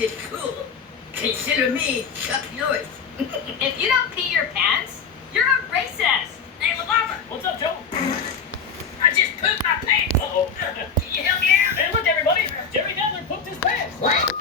acted cool. Consider me Chuck Norris. If you don't pee your pants, you're a racist. Hey, LaBarbara. What's up, Joe? I just pooped my pants. Uh-oh. Can you help me out? Hey, look, everybody. Jerry Nadler pooped his pants. What?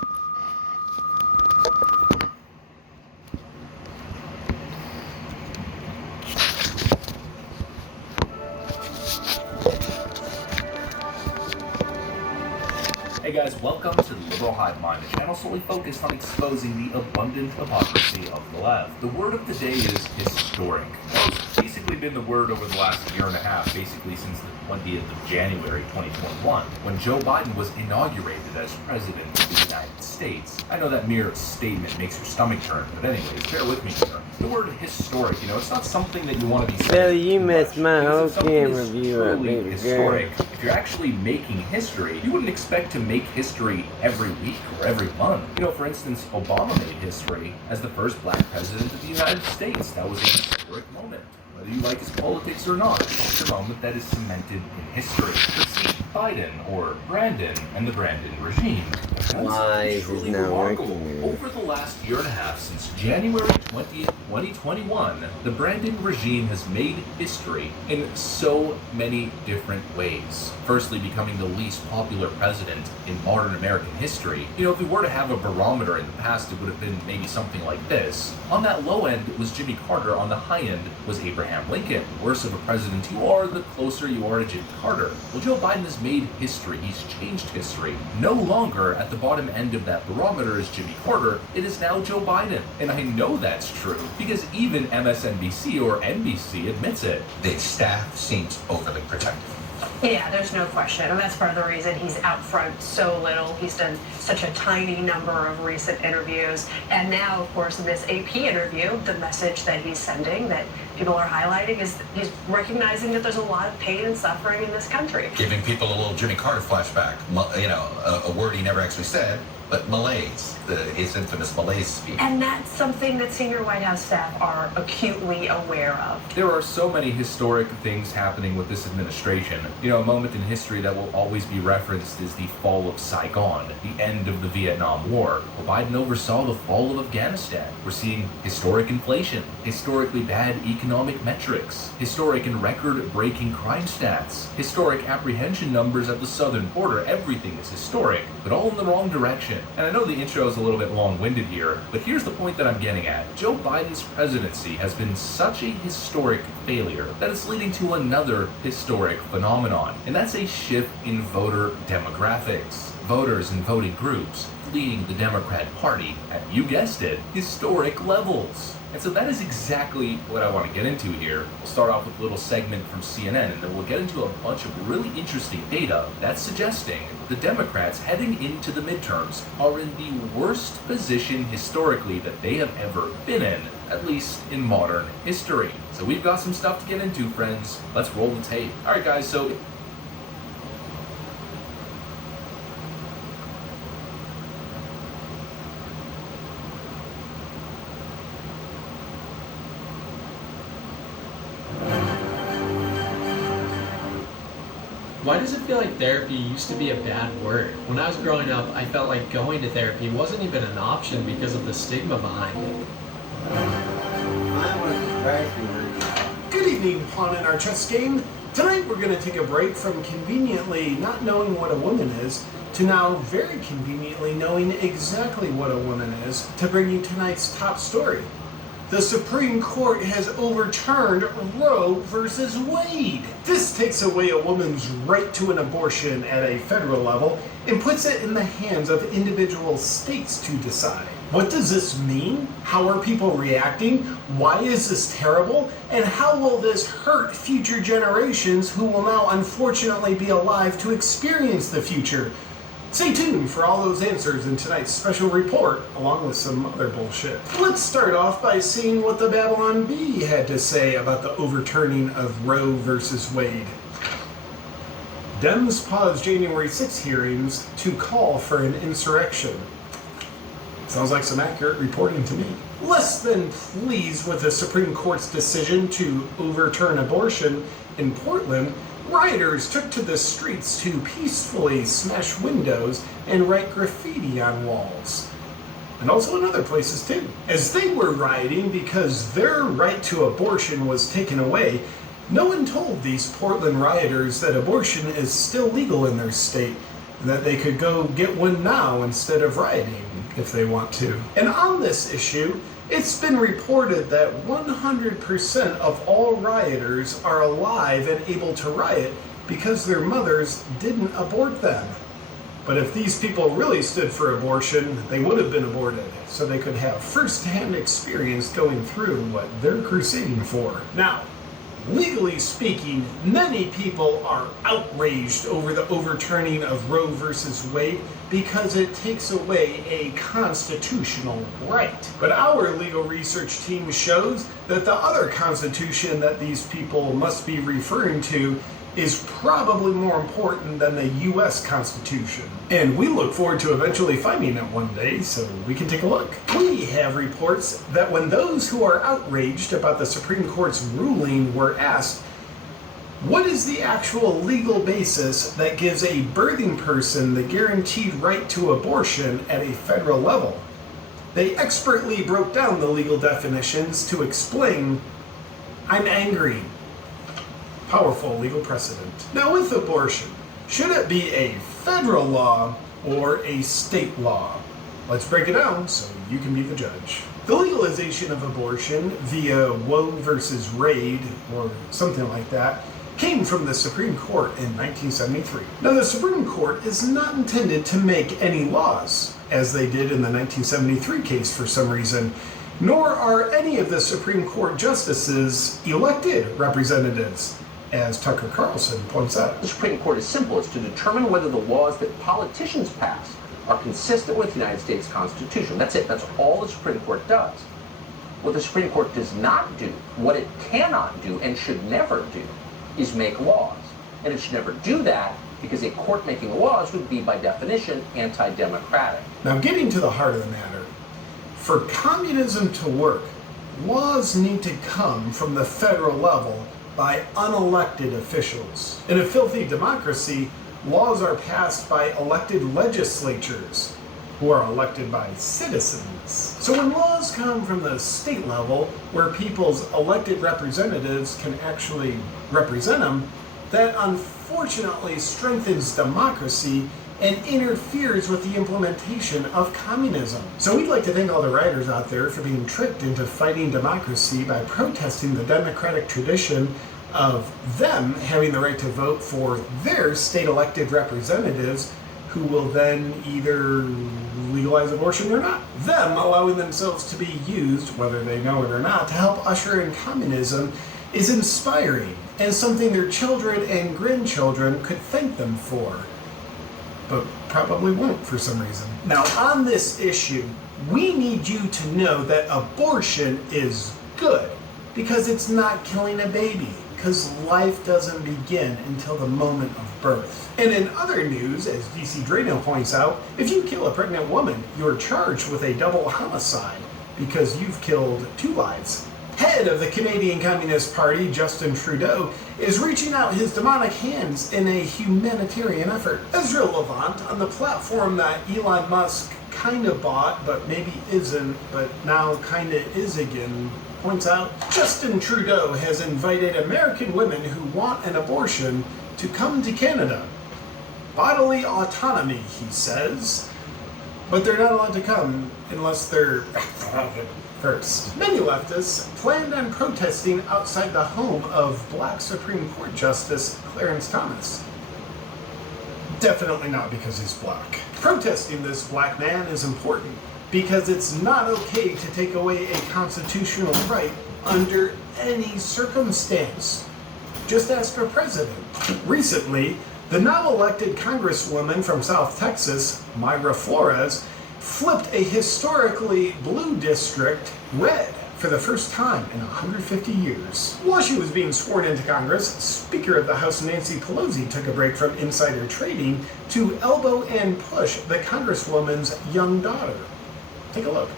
Hey guys, welcome to the Liberal Hive Mind, a channel solely focused on exposing the abundant hypocrisy of the left. The word of the day is historic. It's basically been the word over the last year and a half, basically since the 20th of January 2021, when Joe Biden was inaugurated as President of the United States. I know that mere statement makes your stomach turn, but anyways, bear with me here. The word historic, it's not something that you want to be saying. Billy, you missed my Because whole if something camera is view up, truly baby historic, girl. if you're actually making history, you wouldn't expect to make history every week or every month. For instance, Obama made history as the first black president of the United States. That was a historic moment. Whether you like his politics or not, it's a moment that is cemented in history. But see, Biden, or Brandon, and the Brandon regime. Why is Truly it not remarkable. working? Over the last year and a half, since January 20th, 2021, the Brandon regime has made history in so many different ways. Firstly, becoming the least popular president in modern American history. If we were to have a barometer in the past, it would have been maybe something like this. On that low end was Jimmy Carter, on the high end was Abraham Lincoln. Worse of a president you are, the closer you are to Jimmy Carter. Well, Joe Biden has made history. He's changed history. No longer at the bottom end of that barometer is Jimmy Carter. It is now Joe Biden. And I know that's true because even MSNBC or NBC admits it. The staff seems overly protective. Yeah, there's no question. And that's part of the reason he's out front so little. He's done such a tiny number of recent interviews. And now, of course, in this AP interview, the message that he's sending that people are highlighting is he's recognizing that there's a lot of pain and suffering in this country. Giving people a little Jimmy Carter flashback, a word he never actually said, but malaise, his infamous malaise speech. And that's something that senior White House staff are acutely aware of. There are so many historic things happening with this administration. A moment in history that will always be referenced is the fall of Saigon, the end of the Vietnam War. Well, Biden oversaw the fall of Afghanistan. We're seeing historic inflation, historically bad economic metrics, historic and record-breaking crime stats, historic apprehension numbers at the southern border. Everything is historic, but all in the wrong direction. And I know the intro is a little bit long-winded here, but here's the point that I'm getting at. Joe Biden's presidency has been such a historic failure that it's leading to another historic phenomenon, and that's a shift in voter demographics. Voters and voting groups fleeing the Democrat Party at, you guessed it, historic levels. And so that is exactly what I want to get into here. We'll start off with a little segment from CNN, and then we'll get into a bunch of really interesting data that's suggesting the Democrats heading into the midterms are in the worst position historically that they have ever been in, at least in modern history. So we've got some stuff to get into, friends. Let's roll the tape. All right, guys, so why does it feel like therapy used to be a bad word? When I was growing up, I felt like going to therapy wasn't even an option because of the stigma behind it. Good evening, Pawn in our chess game. Tonight we're going to take a break from conveniently not knowing what a woman is to now very conveniently knowing exactly what a woman is to bring you tonight's top story. The Supreme Court has overturned Roe versus Wade. This takes away a woman's right to an abortion at a federal level and puts it in the hands of individual states to decide. What does this mean? How are people reacting? Why is this terrible? And how will this hurt future generations who will now unfortunately be alive to experience the future? Stay tuned for all those answers in tonight's special report, along with some other bullshit. Let's start off by seeing what the Babylon Bee had to say about the overturning of Roe versus Wade. Dems paused January 6 hearings to call for an insurrection. Sounds like some accurate reporting to me. Less than pleased with the Supreme Court's decision to overturn abortion in Portland, rioters took to the streets to peacefully smash windows and write graffiti on walls. and also in other places too. As they were rioting because their right to abortion was taken away, no one told these Portland rioters that abortion is still legal in their state, and that they could go get one now instead of rioting if they want to. And on this issue, it's been reported that 100% of all rioters are alive and able to riot because their mothers didn't abort them. But if these people really stood for abortion, they would have been aborted, so they could have first-hand experience going through what they're crusading for. Now, legally speaking, many people are outraged over the overturning of Roe versus Wade because it takes away a constitutional right. But our legal research team shows that the other constitution that these people must be referring to is probably more important than the US Constitution. And we look forward to eventually finding it one day so we can take a look. We have reports that when those who are outraged about the Supreme Court's ruling were asked, what is the actual legal basis that gives a birthing person the guaranteed right to abortion at a federal level? They expertly broke down the legal definitions to explain, I'm angry. Powerful legal precedent. Now with abortion, should it be a federal law or a state law? Let's break it down so you can be the judge. The legalization of abortion via Roe versus Wade, or something like that, came from the Supreme Court in 1973. Now the Supreme Court is not intended to make any laws, as they did in the 1973 case for some reason, nor are any of the Supreme Court justices elected representatives, as Tucker Carlson points out. The Supreme Court is simple. It's to determine whether the laws that politicians pass are consistent with the United States Constitution. That's it. That's all the Supreme Court does. What the Supreme Court does not do, what it cannot do and should never do, is make laws. And it should never do that because a court making laws would be, by definition, anti-democratic. Now getting to the heart of the matter, for communism to work, laws need to come from the federal level by unelected officials. In a filthy democracy, laws are passed by elected legislatures, who are elected by citizens. So when laws come from the state level, where people's elected representatives can actually represent them, that unfortunately strengthens democracy and interferes with the implementation of communism. So we'd like to thank all the writers out there for being tricked into fighting democracy by protesting the democratic tradition of them having the right to vote for their state elected representatives, who will then either legalize abortion or not. Them allowing themselves to be used, whether they know it or not, to help usher in communism is inspiring and something their children and grandchildren could thank them for, but probably won't for some reason. Now on this issue, we need you to know that abortion is good because it's not killing a baby, because life doesn't begin until the moment of birth. And in other news, as DC Drano points out, if you kill a pregnant woman, you're charged with a double homicide because you've killed 2 lives. Head of the Canadian Communist Party, Justin Trudeau, is reaching out his demonic hands in a humanitarian effort. Ezra Levant, on the platform that Elon Musk kind of bought, but maybe isn't, but now kind of is again, points out, Justin Trudeau has invited American women who want an abortion to come to Canada. Bodily autonomy, he says, but they're not allowed to come unless they're first. Many leftists planned on protesting outside the home of Black Supreme Court Justice Clarence Thomas. Definitely not because he's black. Protesting this black man is important because it's not okay to take away a constitutional right under any circumstance. Just ask our president. Recently, the now elected Congresswoman from South Texas, Mayra Flores, flipped a historically blue district red for the first time in 150 years. While she was being sworn into Congress, Speaker of the House Nancy Pelosi took a break from insider trading to elbow and push the Congresswoman's young daughter. Take a look.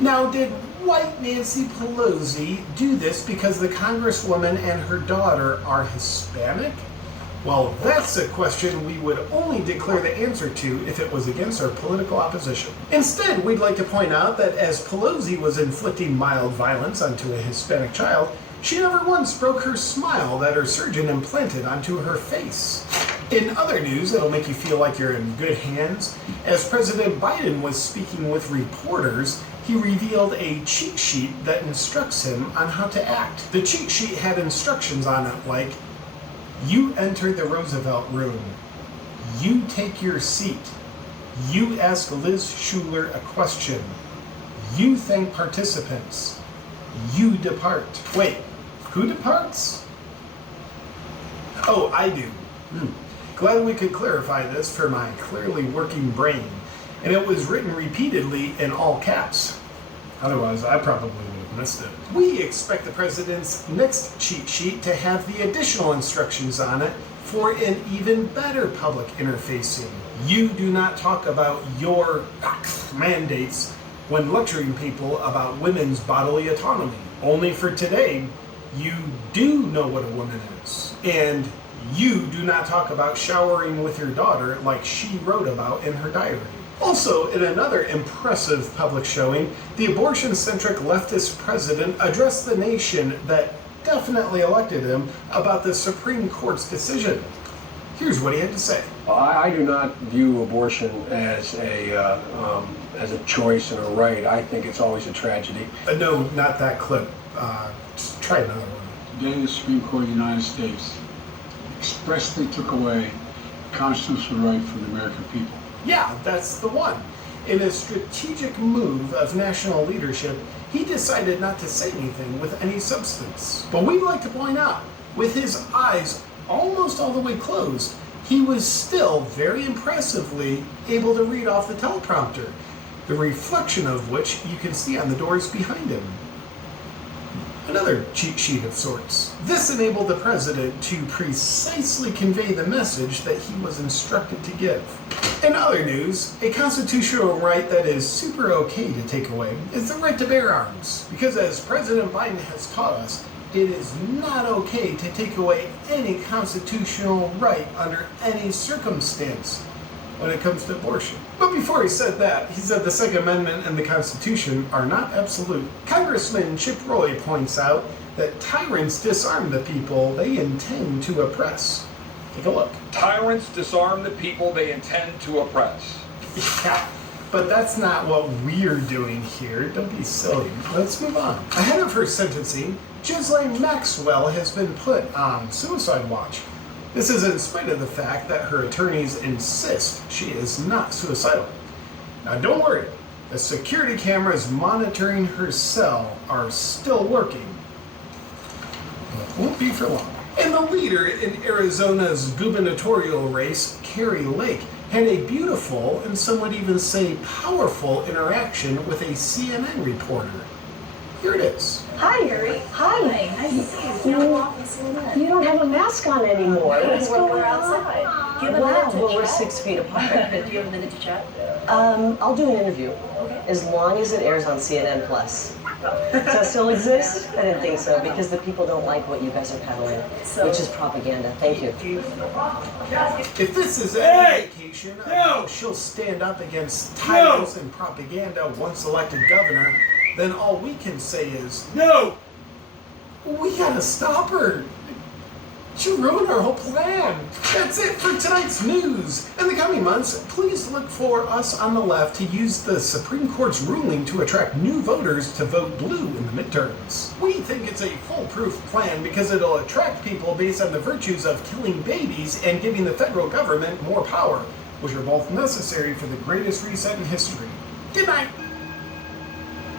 Now, did white Nancy Pelosi do this because the Congresswoman and her daughter are Hispanic? Well, that's a question we would only declare the answer to if it was against our political opposition. Instead, we'd like to point out that as Pelosi was inflicting mild violence onto a Hispanic child, she never once broke her smile that her surgeon implanted onto her face. In other news that'll make you feel like you're in good hands, as President Biden was speaking with reporters, he revealed a cheat sheet that instructs him on how to act. The cheat sheet had instructions on it like, you enter the Roosevelt room, you take your seat, you ask Liz Schuler a question, you thank participants, you depart. Wait, who departs? Oh, I do. Glad we could clarify this for my clearly working brain. And it was written repeatedly in all caps. Otherwise, I probably would have missed it. We expect the president's next cheat sheet to have the additional instructions on it for an even better public interfacing. You do not talk about your mandates when lecturing people about women's bodily autonomy. Only for today, you do know what a woman is. And you do not talk about showering with your daughter like she wrote about in her diary. Also, in another impressive public showing, the abortion-centric leftist president addressed the nation that definitely elected him about the Supreme Court's decision. Here's what he had to say. I do not view abortion as a choice and a right. I think it's always a tragedy. No, not that clip. Just try another one. Today, the Supreme Court of the United States expressly took away the constitutional right from the American people. Yeah, that's the one. In a strategic move of national leadership, he decided not to say anything with any substance. But we'd like to point out, with his eyes almost all the way closed, he was still very impressively able to read off the teleprompter, the reflection of which you can see on the doors behind him. Another cheat sheet of sorts. This enabled the president to precisely convey the message that he was instructed to give. In other news, a constitutional right that is super okay to take away is the right to bear arms. Because as President Biden has taught us, it is not okay to take away any constitutional right under any circumstance when it comes to abortion. But before he said that, he said the Second Amendment and the Constitution are not absolute. Congressman Chip Roy points out that tyrants disarm the people they intend to oppress. Take a look. Tyrants disarm the people they intend to oppress. Yeah, but that's not what we're doing here. Don't be silly. Let's move on. Ahead of her sentencing, Ghislaine Maxwell has been put on suicide watch. This is in spite of the fact that her attorneys insist she is not suicidal. Now don't worry, the security cameras monitoring her cell are still working. It won't be for long. And the leader in Arizona's gubernatorial race, Kari Lake, had a beautiful, and some would even say powerful, interaction with a CNN reporter. Here it is. Hi, Yuri. Hi. Nice to see you. You don't have a mask on anymore. Let's go. We're outside. Do you have a Wow, minute to well, we're chat? 6 feet apart. Do you have a minute to chat? I'll do an interview. Okay. As long as it airs on CNN Plus. Does that still exist? I didn't think so, because the people don't like what you guys are peddling, which is propaganda. Thank you. If this is any indication of how she'll stand up against tyrants and propaganda once elected governor, then all we can say is, no! We gotta stop her! She ruined our whole plan! That's it for tonight's news! In the coming months, please look for us on the left to use the Supreme Court's ruling to attract new voters to vote blue in the midterms. We think it's a foolproof plan because it'll attract people based on the virtues of killing babies and giving the federal government more power, which are both necessary for the greatest reset in history. Good night!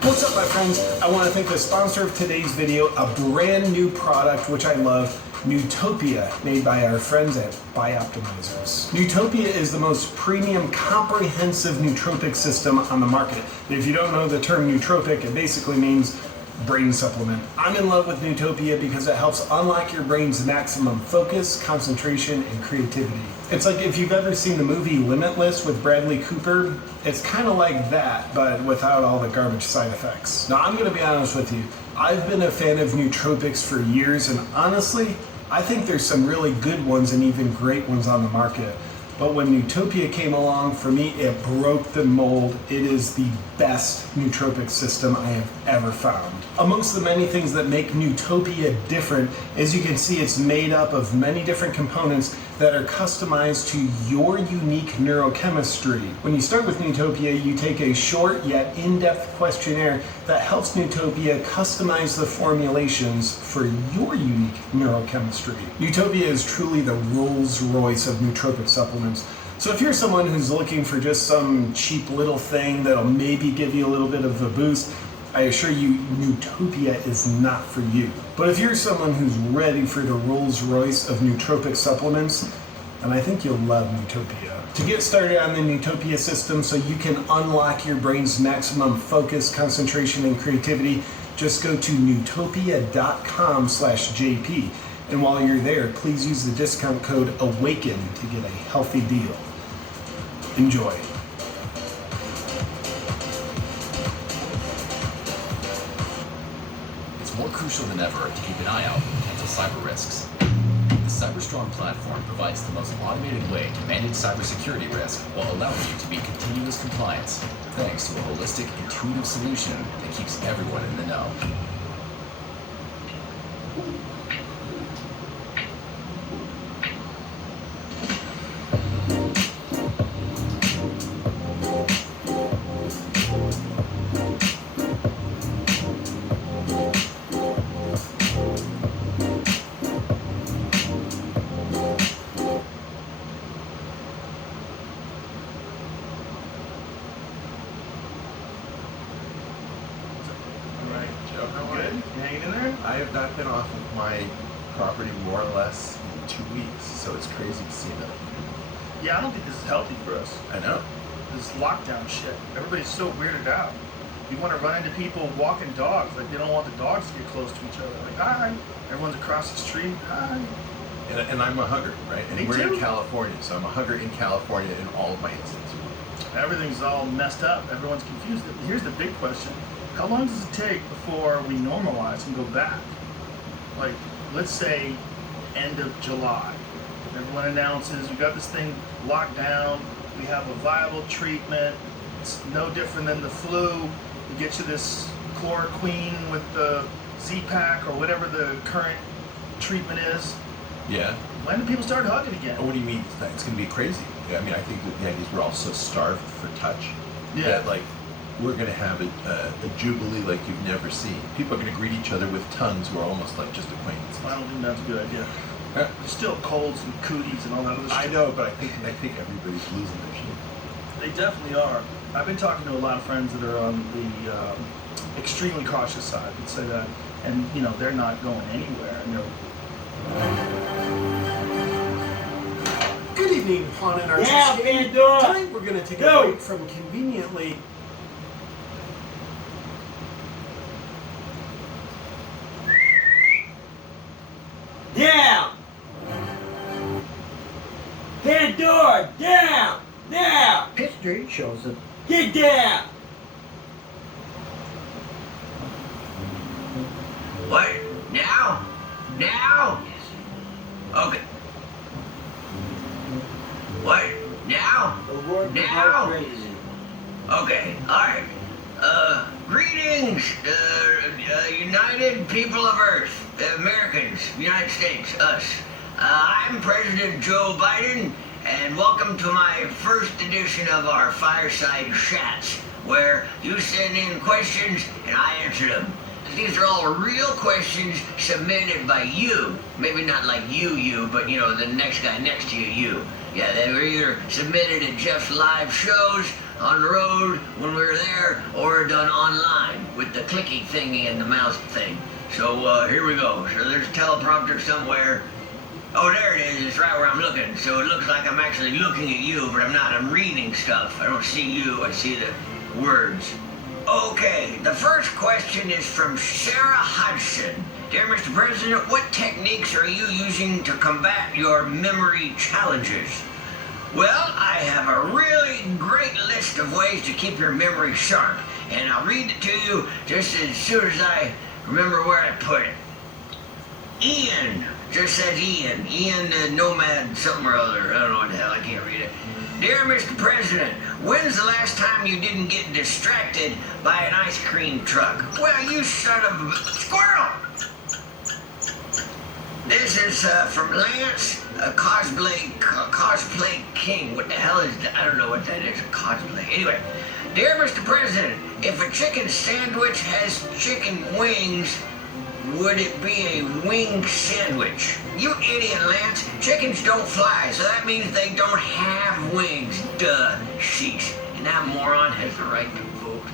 What's up, my friends? I want to thank the sponsor of today's video, a brand new product which I love, Nootopia, made by our friends at Bioptimizers. Nootopia is the most premium, comprehensive nootropic system on the market. And if you don't know the term nootropic, it basically means brain supplement. I'm in love with Nootopia because it helps unlock your brain's maximum focus, concentration, and creativity. It's like if you've ever seen the movie Limitless with Bradley Cooper, it's kind of like that, but without all the garbage side effects. Now, I'm going to be honest with you. I've been a fan of nootropics for years, and honestly, I think there's some really good ones and even great ones on the market. But when Neutopia came along, for me, it broke the mold. It is the best nootropic system I have ever found. Amongst the many things that make Neutopia different, as you can see, it's made up of many different components that are customized to your unique neurochemistry. When you start with Neutopia, you take a short yet in-depth questionnaire that helps Neutopia customize the formulations for your unique neurochemistry. Neutopia is truly the Rolls-Royce of nootropic supplements. So if you're someone who's looking for just some cheap little thing that'll maybe give you a little bit of a boost, I assure you, Neutopia is not for you. But if you're someone who's ready for the Rolls-Royce of nootropic supplements, then I think you'll love Neutopia. To get started on the Neutopia system so you can unlock your brain's maximum focus, concentration, and creativity, just go to neutopia.com/JP. And while you're there, please use the discount code AWAKEN to get a healthy deal. Enjoy. More crucial than ever to keep an eye out for potential cyber risks. The CyberStrong platform provides the most automated way to manage cybersecurity risk while allowing you to be continuous compliance, thanks to a holistic, intuitive solution that keeps everyone in the know. I have not been off of my property more or less in 2 weeks, so it's crazy to see that. Yeah, I don't think this is healthy for us. I know. This lockdown shit. Everybody's so weirded out. You want to run into people walking dogs, like they don't want the dogs to get close to each other. Like, hi. Everyone's across the street. Hi. And I'm a hugger, right? And Me we're too. in California, so I'm a hugger in California in all of my instances. Everything's all messed up. Everyone's confused. Here's the big question. How long does it take before we normalize and go back? Like, let's say end of July. Everyone announces we got this thing locked down. We have a viable treatment. It's no different than the flu. We get you this chloroquine with the Z-Pack or whatever the current treatment is. Yeah. When do people start hugging again? Oh, what do you mean? It's going to be crazy. Yeah, I mean, I think that the idea is we're all so starved for touch that, like, we're going to have a jubilee like you've never seen. People are going to greet each other with tongues who are almost like just acquaintances. I don't think that's a good idea. There's still colds and cooties and all that other stuff. I know, but I think everybody's losing their shit. They definitely are. I've been talking to a lot of friends that are on the extremely cautious side, let's say that, and you know they're not going anywhere. And Good evening, Pawn and Archer. Yeah, Pandora. Tonight we're going to take a break from conveniently. Down! Pandora, down! Now! History shows that. Get down! What? Now? Now? Okay. What? Now? Now? Okay, alright. Greetings, United People of Earth, Americans, United States, us. I'm President Joe Biden, and welcome to my first edition of our Fireside Chats, where you send in questions and I answer them. These are all real questions submitted by you. Maybe not like you, but you know, the next guy next to you. Yeah, they were either submitted at Jeff's live shows, on the road when we were there, or done online with the clicky thingy and the mouse thing. So here we go. So there's a teleprompter somewhere. Oh, there it is. It's right where I'm looking. So it looks like I'm actually looking at you, but I'm not. I'm reading stuff. I don't see you. I see the words. Okay, the first question is from Sarah Hudson. Dear Mr. President, what techniques are you using to combat your memory challenges? Well, I have a really great list of ways to keep your memory sharp, and I'll read it to you just as soon as I remember where I put it. Ian, Just says Ian. Ian Nomad something or other. I don't know what the hell. I can't read it. Dear Mr. President, when's the last time you didn't get distracted by an ice cream truck? Well, you son of a squirrel! This is from Lance, a cosplay king. What the hell is that? I don't know what that is, a cosplay. Anyway, dear Mr. President, if a chicken sandwich has chicken wings, would it be a wing sandwich? You idiot, Lance. Chickens don't fly, so that means they don't have wings. Duh. Sheesh. And that moron has the right to vote.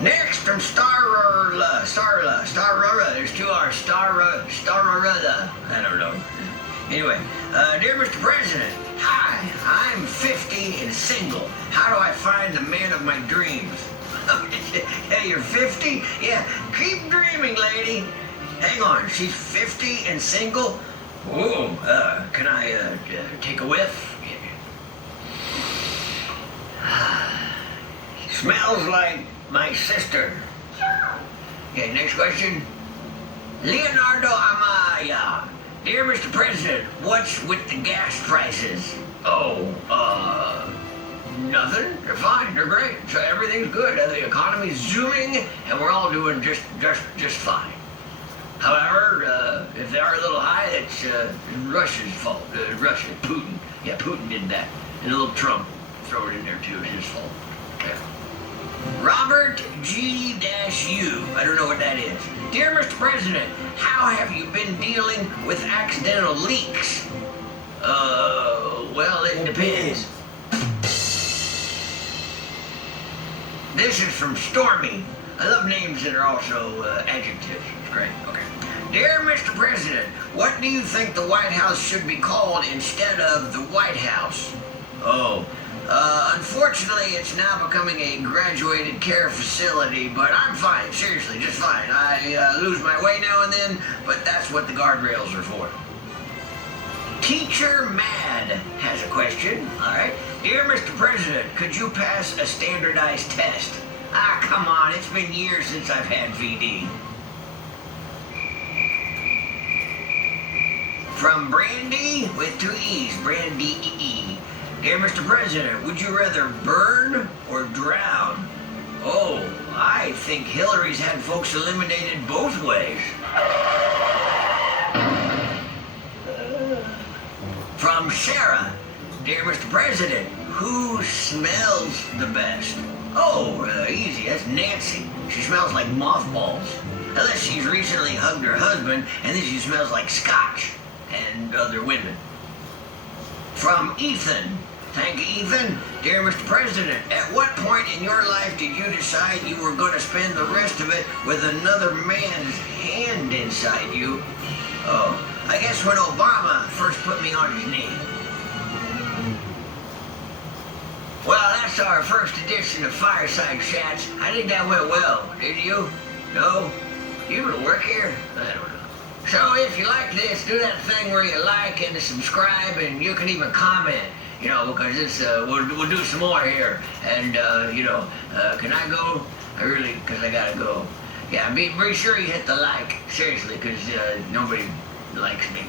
Next from Starrella. There's two R's. Starrella. I don't know. Anyway, dear Mr. President, hi, I'm 50 and single. How do I find the man of my dreams? Hey, you're 50? Yeah, keep dreaming, lady. Hang on, she's 50 and single? Ooh, can I take a whiff? Smells like my sister. Okay, next question. Leonardo Amaya. Dear Mr. President, what's with the gas prices? Nothing. They're fine. They're great. So everything's good. The economy's zooming, and we're all doing just fine. However, if they are a little high, it's Russia's fault. Russia, Putin. Yeah, Putin did that. And a little Trump, throw it in there too. It's his fault. Yeah. Robert G-U. I don't know what that is. Dear Mr. President, how have you been dealing with accidental leaks? Well, it depends. This is from Stormy. I love names that are also adjectives. It's great. Okay. Dear Mr. President, what do you think the White House should be called instead of the White House? Unfortunately, it's now becoming a graduated care facility, but I'm fine. Seriously, just fine. I lose my way now and then, but that's what the guardrails are for. Teacher Mad has a question. All right. Dear Mr. President, could you pass a standardized test? Come on. It's been years since I've had VD. From Brandy with 2 E's. Brandy. Dear Mr. President, would you rather burn or drown? I think Hillary's had folks eliminated both ways. From Sarah. Dear Mr. President, who smells the best? Easy. That's Nancy. She smells like mothballs. Unless she's recently hugged her husband, and then she smells like scotch and other women. From Ethan. Thank you, Ethan. Dear Mr. President, at what point in your life did you decide you were going to spend the rest of it with another man's hand inside you? I guess when Obama first put me on his knee. Well, that's our first edition of Fireside Chats. I think that went well. Did you? No? You gonna work here? I don't know. So if you like this, do that thing where you like and subscribe, and you can even comment. Because this, we'll do some more here. And, can I go? Because I gotta go. Yeah, be sure you hit the like. Seriously, because nobody likes me.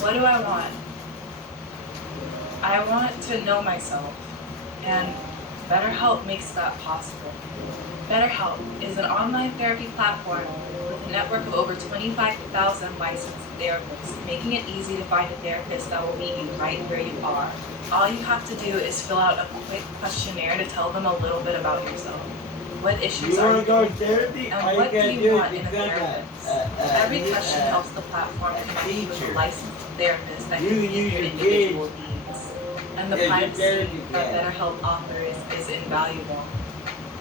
What do I want? I want to know myself, and BetterHelp makes that possible. BetterHelp is an online therapy platform with a network of over 25,000 licensed therapists, making it easy to find a therapist that will meet you right where you are. All you have to do is fill out a quick questionnaire to tell them a little bit about yourself. What issues are you facing, and what do you want in a therapist? Every question helps the platform connect you with a licensed therapist that can meet your individual needs. And the privacy that BetterHelp offers is invaluable.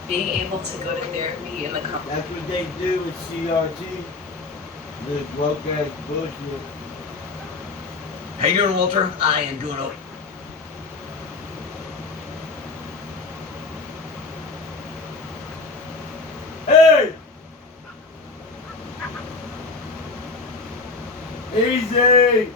Being able to go to therapy in the company. That's what they do with CRT. This woke ass bullshit. How you doing, Walter? I am doing okay. Hey! Easy!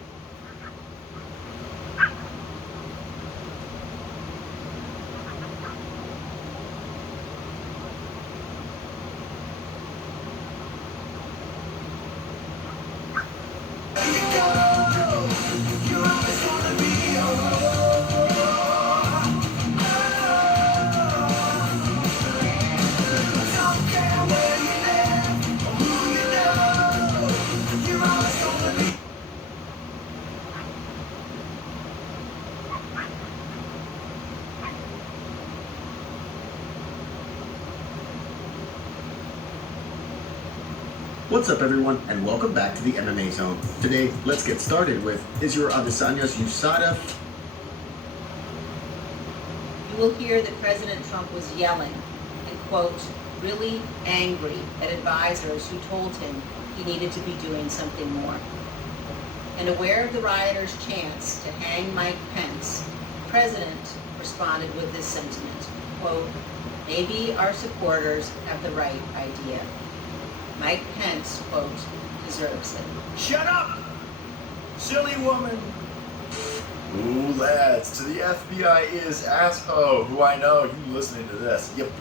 What's up, everyone, and welcome back to the MMA Zone. Today, let's get started with Israel Adesanya's USADA. You will hear that President Trump was yelling and, quote, really angry at advisors who told him he needed to be doing something more. And aware of the rioters' chance to hang Mike Pence, the president responded with this sentiment, quote, maybe our supporters have the right idea. Mike Pence, quote, deserves it. Shut up, silly woman. Ooh, lads, to the FBI is Asshole, who I know you listening to this. Yep.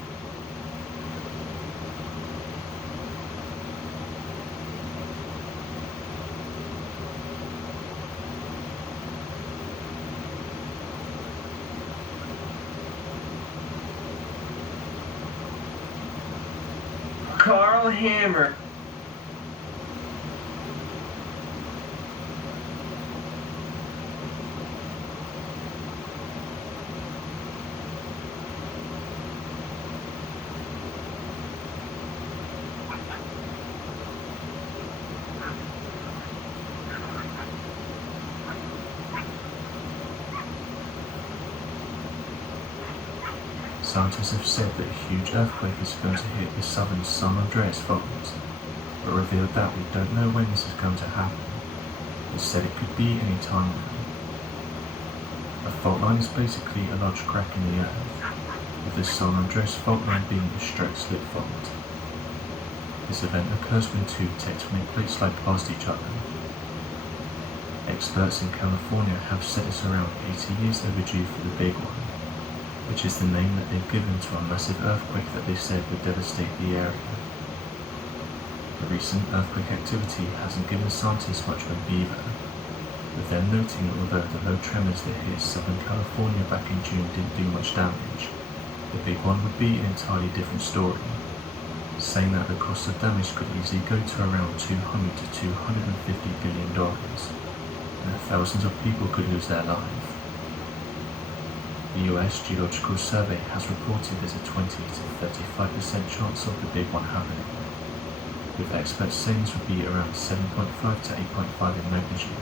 Carl Hammer. Scientists have said that a huge earthquake is going to hit the southern San Andreas fault, but revealed that we don't know when this is going to happen. They said it could be any time now. A fault line is basically a large crack in the earth, with the San Andreas fault line being a straight slip fault. This event occurs when two tectonic plates slide past each other. Experts in California have said it's around 80 years overdue for the big one, which is the name that they've given to a massive earthquake that they said would devastate the area. The recent earthquake activity hasn't given scientists much hope either, with them noting that although the low tremors that hit Southern California back in June didn't do much damage, the big one would be an entirely different story, saying that the cost of damage could easily go to around $200 to $250 billion, and that thousands of people could lose their lives. The US Geological Survey has reported there's a 20 to 35% chance of the big one happening, with experts saying this would be around 7.5 to 8.5 in magnitude.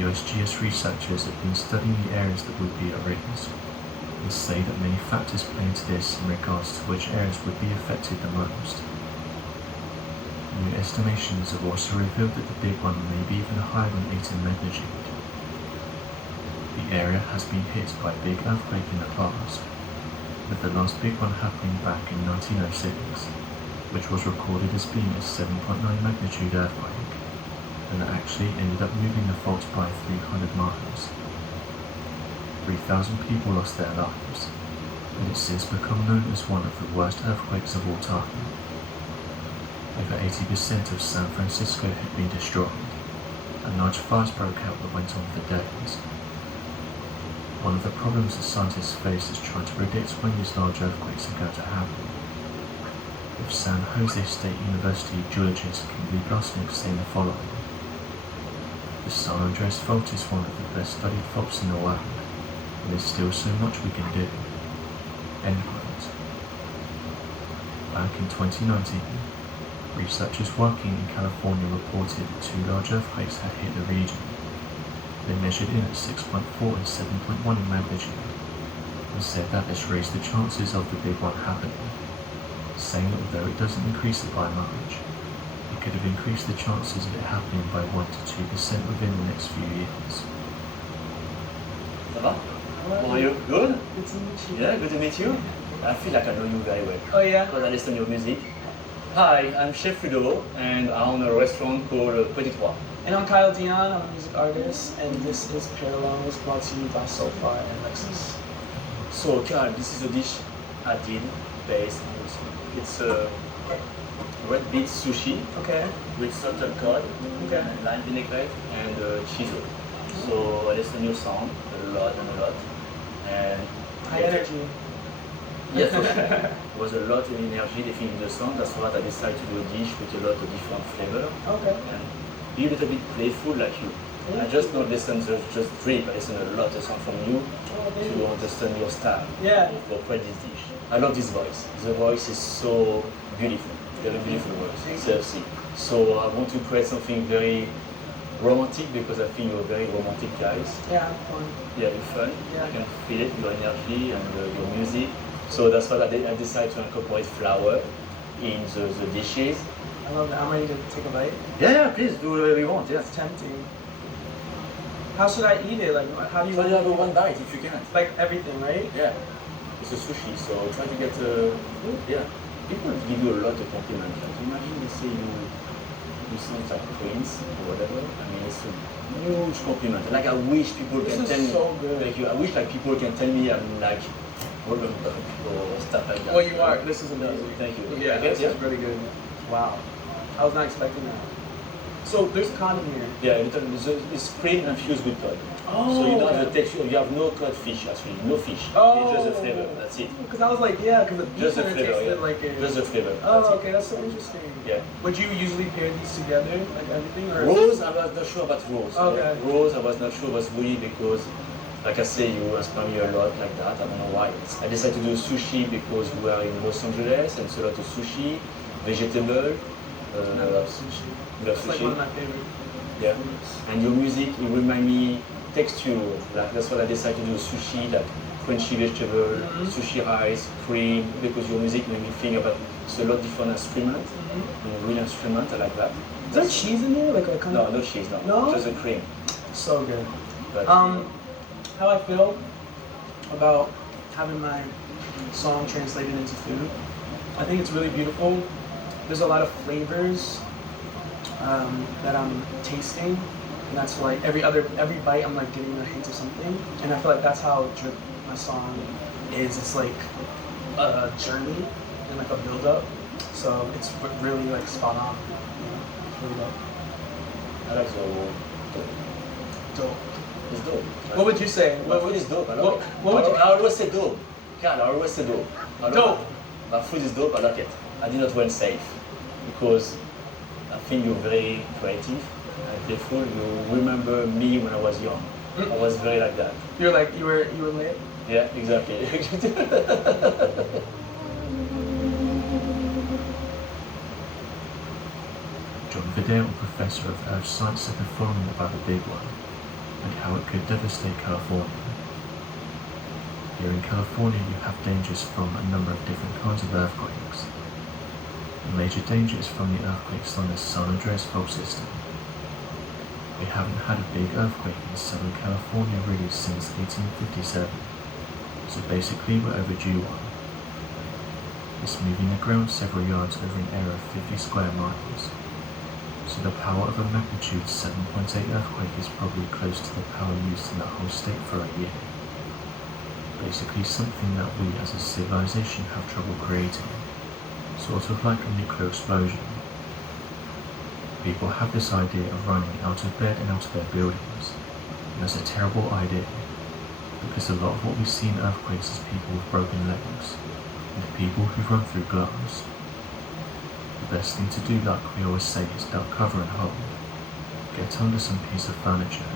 USGS researchers have been studying the areas that would be at risk, and say that many factors play into this in regards to which areas would be affected the most. New estimations have also revealed that the big one may be even higher than 8 in magnitude. The area has been hit by a big earthquake in the past, with the last big one happening back in 1906, which was recorded as being a 7.9 magnitude earthquake, and that actually ended up moving the fault by 300 miles. 3,000 people lost their lives, and it's since become known as one of the worst earthquakes of all time. Over 80% of San Francisco had been destroyed, and large fires broke out that went on for days. One of the problems that scientists face is trying to predict when these large earthquakes are going to happen. With San Jose State University geologist Kimberly Blasnick saying the following: the San Andreas fault is one of the best studied faults in the world, and there's still so much we can do. End quote. Back in 2019, researchers working in California reported that 2 large earthquakes had hit the region. They measured in at 6.4 and 7.1 in magnitude, and said that this raised the chances of the big one happening, saying that although it doesn't increase it by much, it could have increased the chances of it happening by 1 to 2% within the next few years. Ça va? How are you? Good? Good to meet you. Yeah, good to meet you. I feel like I know you very well. Oh yeah? Because I listen to your music. Hi, I'm Chef Ludo, and I own a restaurant called Petit Trois. And I'm Kyle Dion, I'm a music artist, and this is Parallels, brought to you by SoFi and Lexus. So, Kyle, this is a dish I did based on it's a red beet sushi, okay, with salted cod, okay, and lime vinaigrette, and cheese. So, it's a new song, a lot, and high energy. Yes, for sure. There was a lot of energy definitely in the song. That's why I decided to do a dish with a lot of different flavor. Okay. And be a little bit playful like you. I just don't listen to just drip. I listen a lot of songs from you to understand your style. Yeah. For this dish. I love this voice. The voice is so beautiful. Very beautiful words, seriously. So I want to create something very romantic because I think you're very romantic guys. Yeah, I'm fun. Yeah, you're fun. Yeah. I can feel it, your energy and your music. So that's why I decided to incorporate flower in the dishes. I love that. I'm ready to take a bite. Yeah, please do whatever you want. Yeah. It's tempting. How should I eat it? Like, how do you? Try to have one bite if you can. Like everything, right? Yeah. It's a sushi, so try to get yeah. People give you a lot of compliments. Like imagine they say you sound like Prince or whatever. I mean, it's a huge compliment. Like I wish people can tell me. So good. Like I wish like people can tell me I'm like Olympic or stuff like that. Well, you are. This is amazing. Thank you. Yeah, this is really good. Wow. I was not expecting that. So there's cod in here. Yeah, it's cream infused with cod. Oh. So you don't have the texture. You have no cod fish actually, no fish. Oh. It's just the flavor. That's it. Because I was like, yeah, because the beef Just the kind of flavor. tasted Yeah. like a. Just the flavor. Oh, okay, that's so interesting. Yeah. Would you usually pair these together, like everything, or? Rose, I was not sure about rose. Okay. Rose, I was not sure was really because, like I say, you inspire me a lot like that. I don't know why. I decided to do sushi because we are in Los Angeles and so a lot of sushi, vegetable. I love sushi. You love It's sushi? like one of my favorite. Yeah. And your music, it remind me texture. Like that's what I decided to do sushi, like crunchy vegetable, sushi rice, cream, because your music made me think about it's a lot different instrument, real instrument, I like that. Is there cheese in there? Like a kind of. No cheese, no. No? Just a cream. So good. But, how I feel about having my song translated into food. I think it's really beautiful. There's a lot of flavors that I'm tasting, and that's like every bite I'm like getting a hint of something, and I feel like that's how Drip, my song, is. It's like a journey and like a build up, so it's really like spot on. Really dope. I like the dope. It's dope. What would you say? My food is dope. I love it. What would you? I always say dope. God, I always say dope. Dope. My food is dope. I like it. I did not went safe because I think you're very creative and playful. You remember me when I was young. I was very like that. You're like you were lit. Yeah, exactly. John Vidal, professor of Earth Science, said the following about the Big One and how it could devastate California. Here in California, you have dangers from a number of different kinds of earthquakes. The major danger is from the earthquakes on the San Andreas fault system. We haven't had a big earthquake in Southern California really since 1857, so basically we're overdue one. It's moving the ground several yards over an area of 50 square miles, so the power of a magnitude 7.8 earthquake is probably close to the power used in the whole state for a year. Basically something that we as a civilization have trouble creating, sort of like a nuclear explosion. People have this idea of running out of bed and out of their buildings, and that's a terrible idea, because a lot of what we see in earthquakes is people with broken legs, and people who run through glass. The best thing to do, like we always say, is duck cover and hold. Get under some piece of furniture.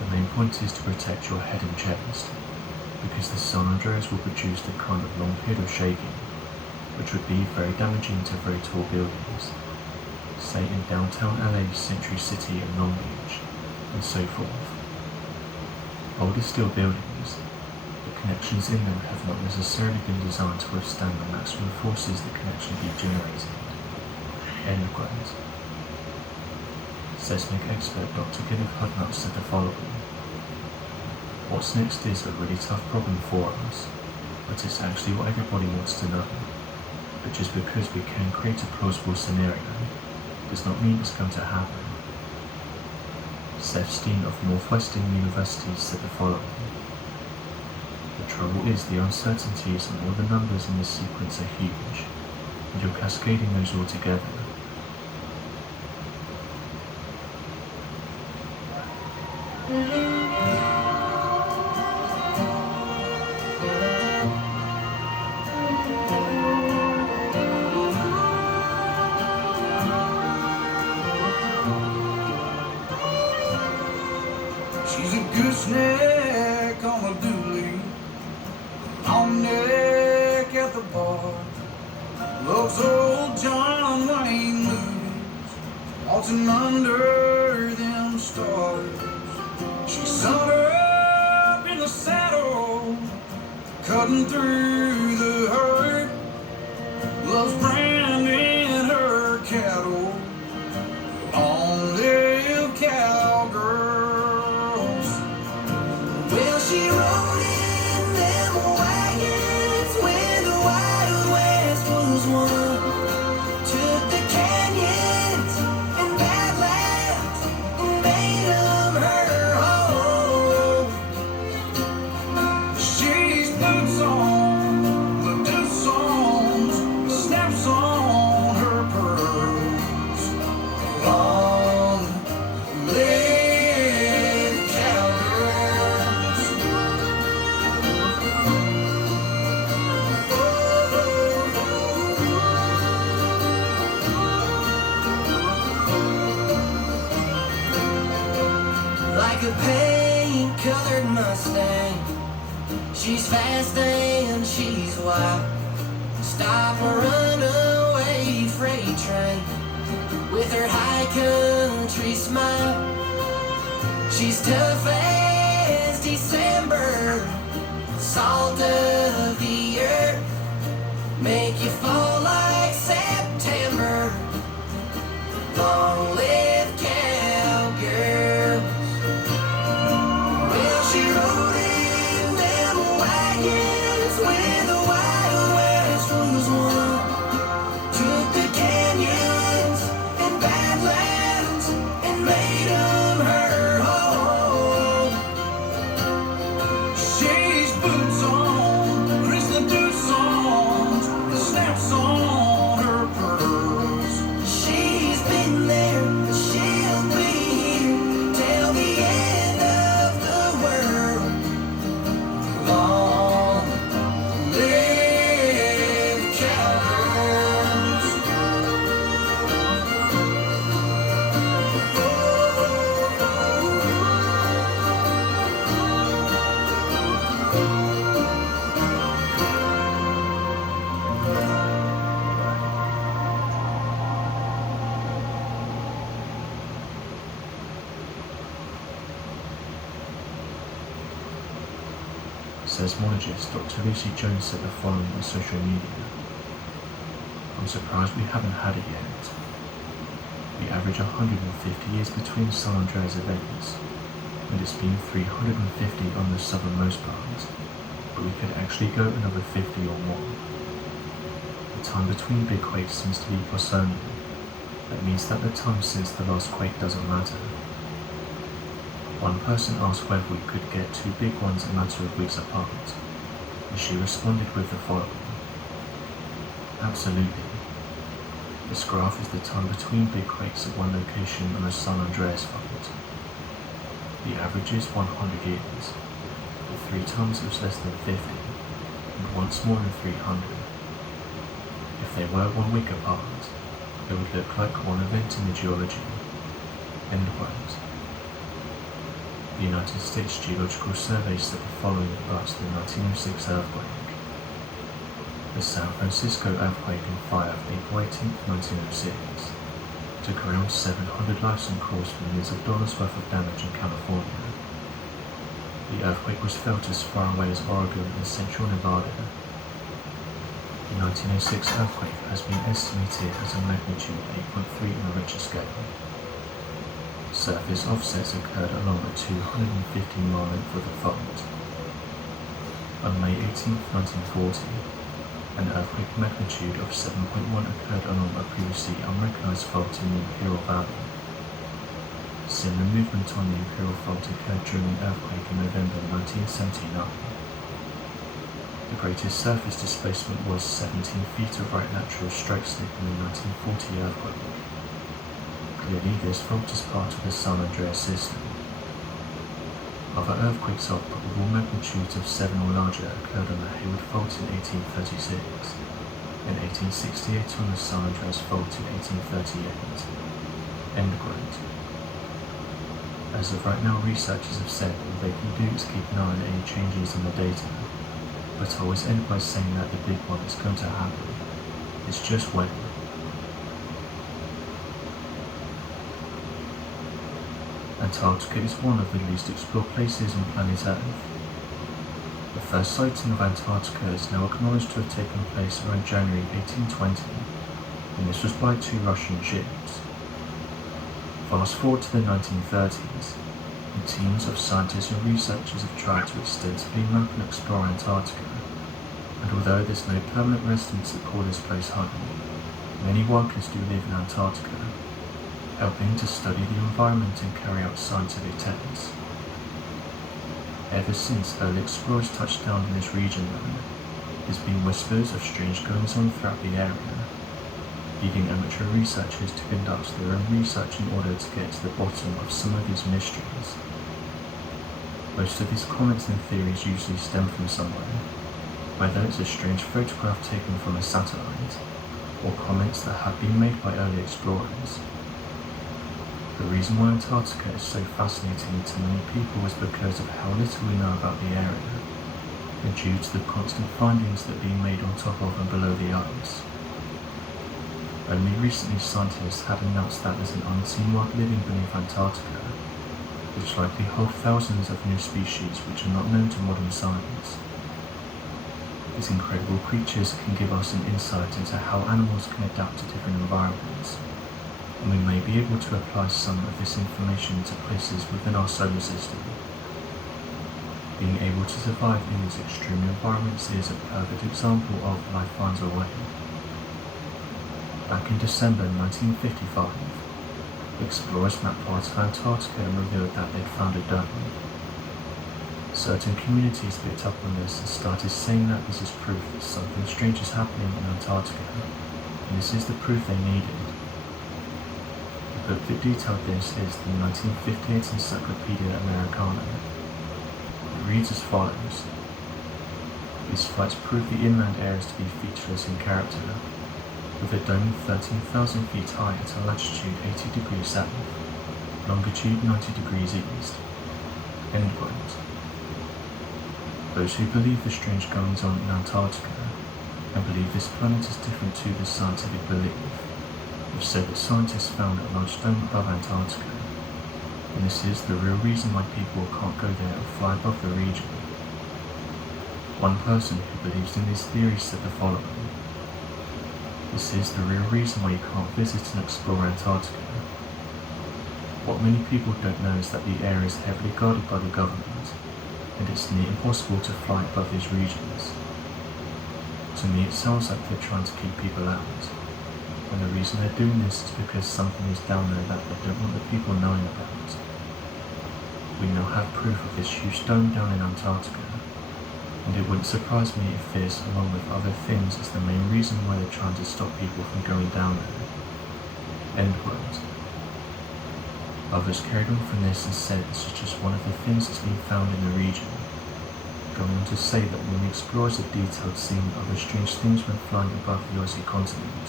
The main point is to protect your head and chest, because the San Andreas will produce a kind of long period of shaking, which would be very damaging to very tall buildings, say in downtown LA, Century City and Long Beach, and so forth. Older steel buildings, the connections in them have not necessarily been designed to withstand the maximum forces that can actually be generated. End quote. Seismic expert Dr. Kenneth Hudnut said the following: "What's next is a really tough problem for us, but it's actually what everybody wants to know. But just because we can create a plausible scenario does not mean it's going to happen." Seth Steen of Northwestern University said the following: "The trouble is the uncertainties and all the numbers in this sequence are huge, and you're cascading those all together. She's a gooseneck on a dually, long neck at the bar. Loves old waltzing under them stars. She's summed up in the saddle, cutting through the hurt. Love's branding her cattle. Long live cowgirls. Well, she rode in them wagons when the Wild West was won. Took the canyons and badlands and made them her home. She's boots on the deuce songs, snaps on her pearls. Long live cowgirls. Like a paint-colored Mustang, she's fast and she's wild. Stop a runaway freight train with her high country smile. She's tough as December, salt of the earth, make you fall like September. Long live cowgirls. Well, she rode in them wagons when the Wild West was won. Took the canyons and badlands and made them her home. She's boots on, Chris the Deuce songs, the snaps on her pearls. She's been there, she'll be here till the end of the world. Long live cowgirls. Seismologist Dr. Lucy Jones said the following on social media. I'm surprised we haven't had it yet. We average 150 years between San Andreas events, and it's been 350 on the southernmost part, but we could actually go another 50 or more. The time between big quakes seems to be Bosonian. That means that the time since the last quake doesn't matter. One person asked whether we could get two big ones a matter of weeks apart, and she responded with the following. Absolutely. This graph is the time between big quakes at one location on the San Andreas fault. The average is 100 years, but 3 times it was less than 50, and once more than 300. If they were 1 week apart, it would look like one event in the geology. End quote. The United States Geological Survey said the following about the 1906 earthquake. The San Francisco earthquake and fire of April 18, 1906 took around 700 lives and caused millions of dollars worth of damage in California. The earthquake was felt as far away as Oregon and central Nevada. The 1906 earthquake has been estimated as a magnitude 8.3 on the Richter scale. Surface offsets occurred along a 250-mile length of the fault. On May 18, 1940, an earthquake magnitude of 7.1 occurred along a previously unrecognized fault in the Imperial Valley. Similar movement on the Imperial Fault occurred during an earthquake in November 1979. The greatest surface displacement was 17 feet of right lateral strike slip in the 1940 earthquake. Clearly, this fault is part of the San Andreas system. Other earthquakes of probable magnitude of 7 or larger occurred on the Hayward Fault in 1836, and 1868 on the San Andreas Fault in 1838. End quote. As of right now, researchers have said all they can do is keep an eye on any changes in the data, but always end by saying that the big one is going to happen. It's just when. Antarctica is one of the least explored places on planet Earth. The first sighting of Antarctica is now acknowledged to have taken place around January 1820, and this was by 2 Russian ships. Fast forward to the 1930s, and teams of scientists and researchers have tried to extensively map and explore Antarctica, and although there's no permanent residents that call this place home, many workers do live in Antarctica, helping to study the environment and carry out scientific tests. Ever since early explorers touched down in this region though, there's been whispers of strange goings on throughout the area, leading amateur researchers to conduct their own research in order to get to the bottom of some of these mysteries. Most of these comments and theories usually stem from somewhere, whether it's a strange photograph taken from a satellite, or comments that have been made by early explorers. The reason why Antarctica is so fascinating to many people is because of how little we know about the area, and due to the constant findings that are being made on top of and below the ice. Only recently scientists have announced that there's an unseen world living beneath Antarctica, which likely hold thousands of new species which are not known to modern science. These incredible creatures can give us an insight into how animals can adapt to different environments, and we may be able to apply some of this information to places within our solar system. Being able to survive in these extreme environments is a perfect example of life finds a way. Back in December 1955, explorers mapped parts of Antarctica and revealed that they'd found a dome. Certain communities picked up on this and started saying that this is proof that something strange is happening in Antarctica, and this is the proof they needed. The book that detailed this is the 1958 Encyclopedia Americana. It reads as follows. These flights prove the inland areas to be featureless in character, with a dome 13,000 feet high at a latitude 80 degrees south, longitude 90 degrees east. End quote. Those who believe the strange goings on in Antarctica, and believe this planet is different to the scientific belief, have said that scientists found a large dome above Antarctica, and this is the real reason why people can't go there or fly above the region. One person who believes in these theories said the following. This is the real reason why you can't visit and explore Antarctica. What many people don't know is that the area is heavily guarded by the government, and it's near impossible to fly above these regions. To me it sounds like they're trying to keep people out, and the reason they're doing this is because something is down there that they don't want the people knowing about. We now have proof of this huge dome down in Antarctica, and it wouldn't surprise me if this, along with other things, is the main reason why they're trying to stop people from going down there. End quote. Others carried on from this and said this is just one of the things that's been found in the region, going on to say that many explorers have detailed seeing other strange things when flying above the icy continent.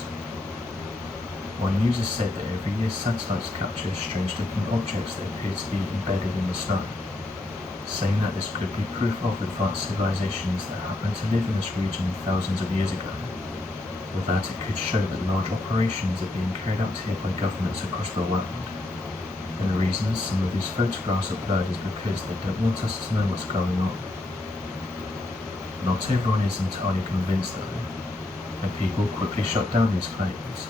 One user said that every year satellites capture strange-looking objects that appear to be embedded in the snow, saying that this could be proof of advanced civilizations that happened to live in this region thousands of years ago, or that it could show that large operations are being carried out here by governments across the world. And the reason some of these photographs are blurred is because they don't want us to know what's going on. Not everyone is entirely convinced though, and people quickly shut down these claims,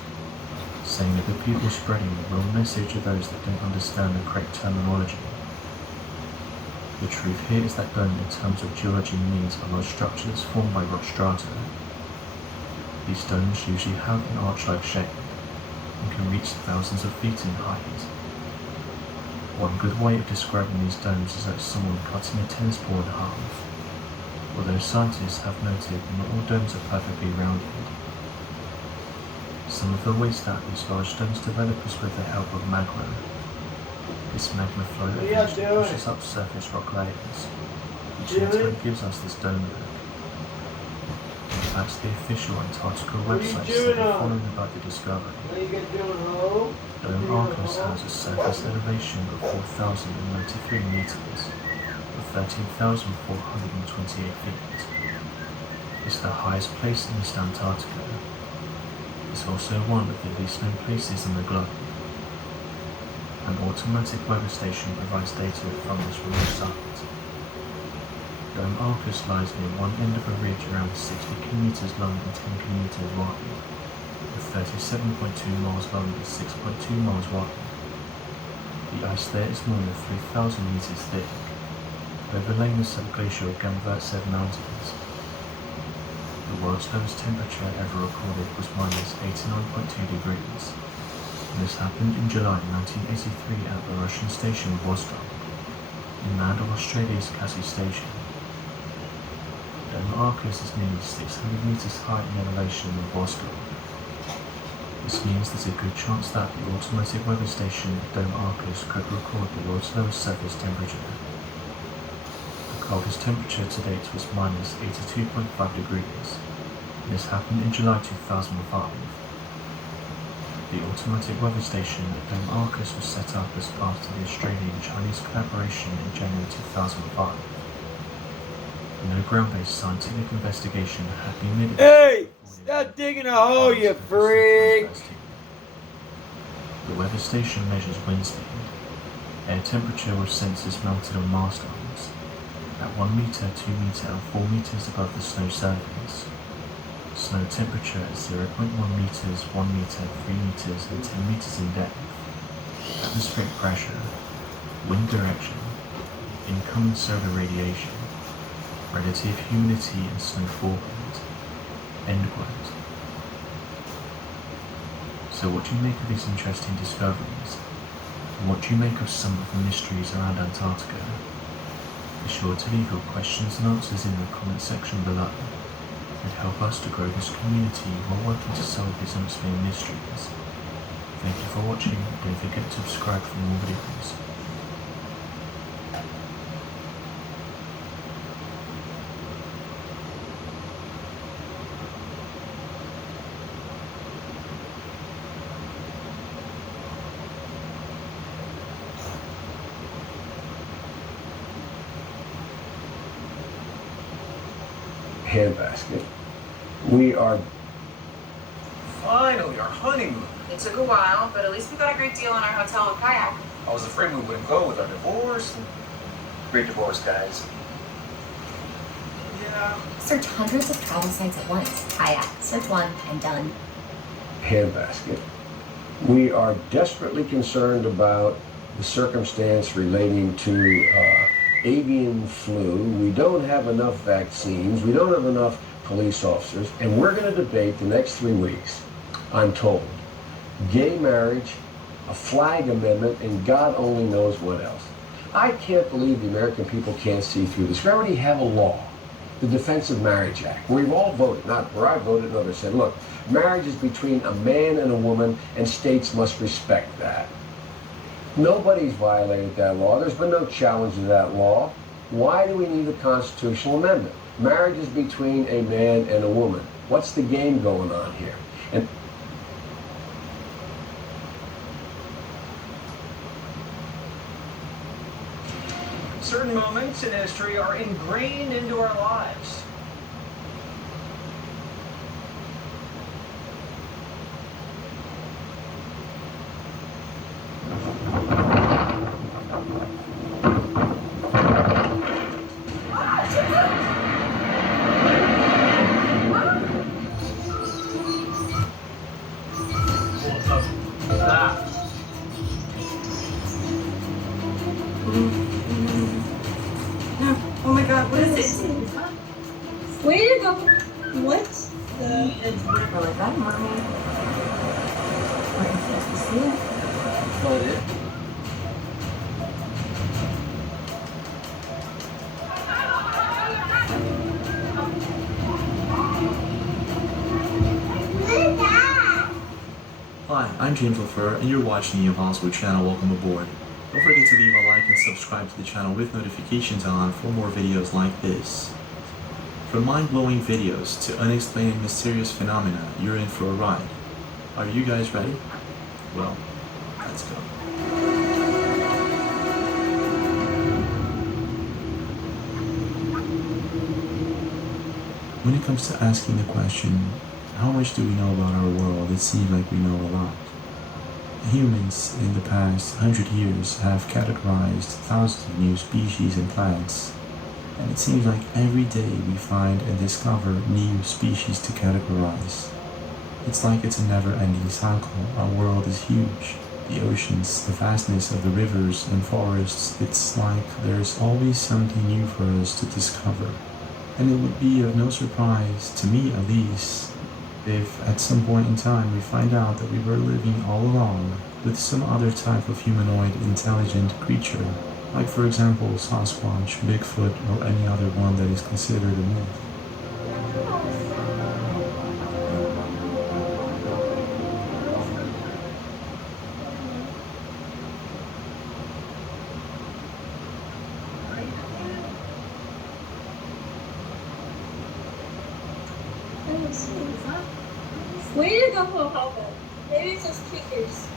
saying that the people spreading the wrong message are those that don't understand the correct terminology. The truth here is that dome in terms of geology means a large structure that's formed by rock strata. These domes usually have an arch-like shape and can reach thousands of feet in height. One good way of describing these domes is like someone cutting a tennis ball in half, although scientists have noted not all domes are perfectly rounded. Some of the ways that these large domes develop is with the help of magma. This magma flow eventually pushes up surface rock layers, which in turn gives us this dome look. In fact, the official Antarctica website said the following about the discovery. Dome Arcos has a surface elevation of 4,093 meters, or 13,428 feet. It's the highest place in East Antarctica. It's also one of the least known places in the globe. An automatic weather station provides data from this remote site. Dome Arcus lies near one end of a ridge around 60 kilometers long and 10 kilometers wide, with 37.2 miles long and 6.2 miles wide. The ice there is more than 3,000 meters thick, overlaying the subglacial Gamvertsev Mountains. The world's lowest temperature ever recorded was minus 89.2 degrees. This happened in July 1983 at the Russian station Vostok, inland of Australia's Cassie Station. Dome Arcus is nearly 600 meters high in elevation than Vostok. This means there's a good chance that the automatic weather station at Dome Arcus could record the world's lowest surface temperature. The coldest temperature to date was minus 82.5 degrees. This happened in July 2005. The automatic weather station at Dome Arcus was set up as part of the Australian-Chinese collaboration in January 2005. No ground-based scientific investigation had been made. Hey! Stop digging a hole, you freak! The weather station measures wind speed, air temperature with sensors mounted on mast arms, at 1 meter, 2 meter and 4 meters above the snow surface. Snow temperature is 0.1 meters, 1 meter, 3 meters and 10 meters in depth. Atmospheric pressure, wind direction, incoming solar radiation, relative humidity and snow foreground. End quote. So what do you make of these interesting discoveries? And what do you make of some of the mysteries around Antarctica? Be sure to leave your questions and answers in the comment section below. And help us to grow this community while working to solve these unexplained mysteries. Thank you for watching. Don't forget to subscribe for more videos. Handbasket. We are Finally, our honeymoon. It took a while, but at least we got a great deal on our hotel with kayak. I was afraid we wouldn't go with our divorce. Great divorce, guys. Yeah. Search hundreds of travel sites at once. Kayak. Search one and done. handbasket. We are desperately concerned about the circumstance relating to avian flu. We don't have enough vaccines. We don't have enough police officers. And we're going to debate the next 3 weeks, I'm told, gay marriage, a flag amendment, and God only knows what else. I can't believe the American people can't see through this. We already have a law, the Defense of Marriage Act. We've all voted, not where I voted, others said, look, marriage is between a man and a woman, and states must respect that. Nobody's violated that law. There's been no challenge to that law. Why do we need a constitutional amendment? Marriage is between a man and a woman. What's the game going on here? And certain moments in history are ingrained into our lives. Oh my god, what is it? Way to go! What the? We're like that, mommy. We're supposed to see it. Hi, I'm James LaFleur, and you're watching the Impossible channel. Welcome aboard. Don't forget to leave a like and subscribe to the channel with notifications on for more videos like this. From mind-blowing videos to unexplained and mysterious phenomena, you're in for a ride. Are you guys ready? Well, let's go. When it comes to asking the question, how much do we know about our world, it seems like we know a lot. Humans in the past 100 years have categorized thousands of new species and plants, and it seems like every day we find and discover new species to categorize. It's like it's a never-ending cycle. Our world is huge. The oceans, the vastness of the rivers and forests, it's like there's always something new for us to discover. And it would be of no surprise, to me at least, if at some point in time we find out that we were living all along with some other type of humanoid intelligent creature, like for example Sasquatch, Bigfoot, or any other one that is considered a myth. Where did it go for a pop-up? Maybe it's those tweakers.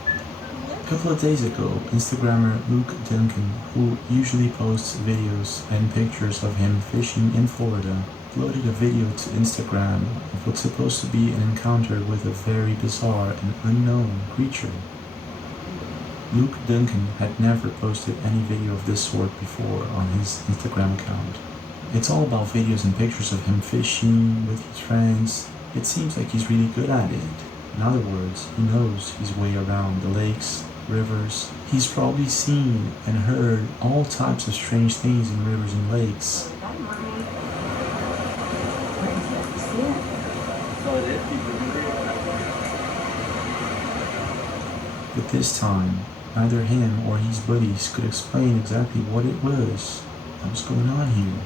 A couple of days ago, Instagrammer Luke Duncan, who usually posts videos and pictures of him fishing in Florida, uploaded a video to Instagram of what's supposed to be an encounter with a very bizarre and unknown creature. Luke Duncan had never posted any video of this sort before on his Instagram account. It's all about videos and pictures of him fishing with his friends. It seems like he's really good at it. In other words, he knows his way around the lakes, rivers. He's probably seen and heard all types of strange things in rivers and lakes. But this time, neither him or his buddies could explain exactly what it was that was going on here.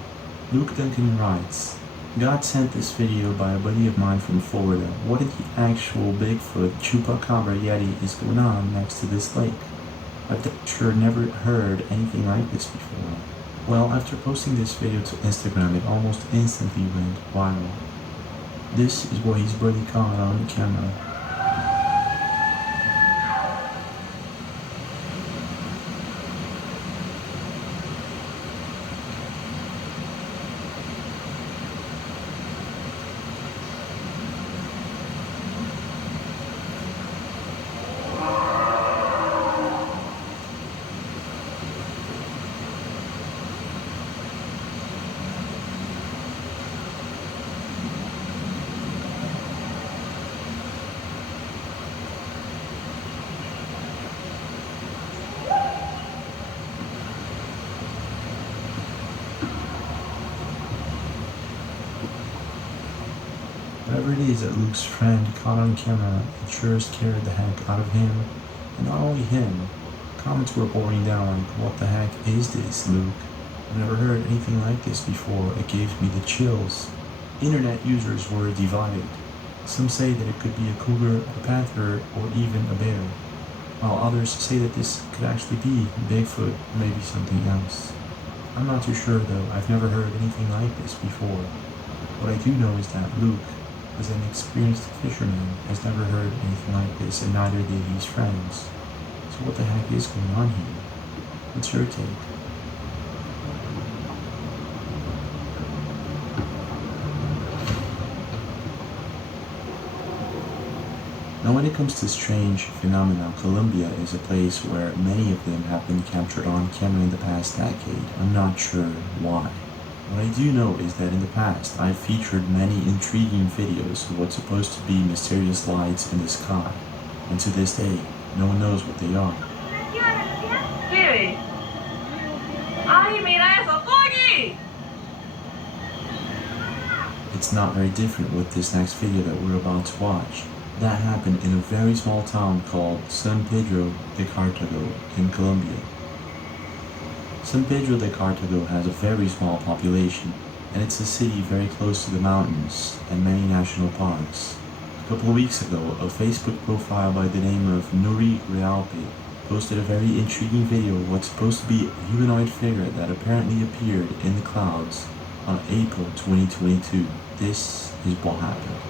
Luke Duncan writes, God sent this video by a buddy of mine from Florida. What in the actual Bigfoot Chupacabra Yeti is going on next to this lake? I've sure never heard anything like this before. Well, after posting this video to Instagram, it almost instantly went viral. This is what his buddy caught on camera. Whatever it is that Luke's friend caught on camera, it sure scared the heck out of him. And not only him, comments were pouring down like, what the heck is this, Luke? I've never heard anything like this before. It gave me the chills. Internet users were divided. Some say that it could be a cougar, a panther, or even a bear, while others say that this could actually be Bigfoot or maybe something else. I'm not too sure though. I've never heard anything like this before. What I do know is that Luke, as an experienced fisherman, has never heard anything like this, and neither did his friends. So what the heck is going on here? What's your take? Now when it comes to strange phenomena, Colombia is a place where many of them have been captured on camera in the past decade. I'm not sure why. What I do know is that in the past, I've featured many intriguing videos of what's supposed to be mysterious lights in the sky, and to this day, no one knows what they are. Hey! Ay, mira eso, Foggy! It's not very different with this next video that we're about to watch. That happened in a very small town called San Pedro de Cartago in Colombia. San Pedro de Cartago has a very small population, and it's a city very close to the mountains and many national parks. A couple of weeks ago, a Facebook profile by the name of Nuri Realpe posted a very intriguing video of what's supposed to be a humanoid figure that apparently appeared in the clouds on April 2022. This is what happened.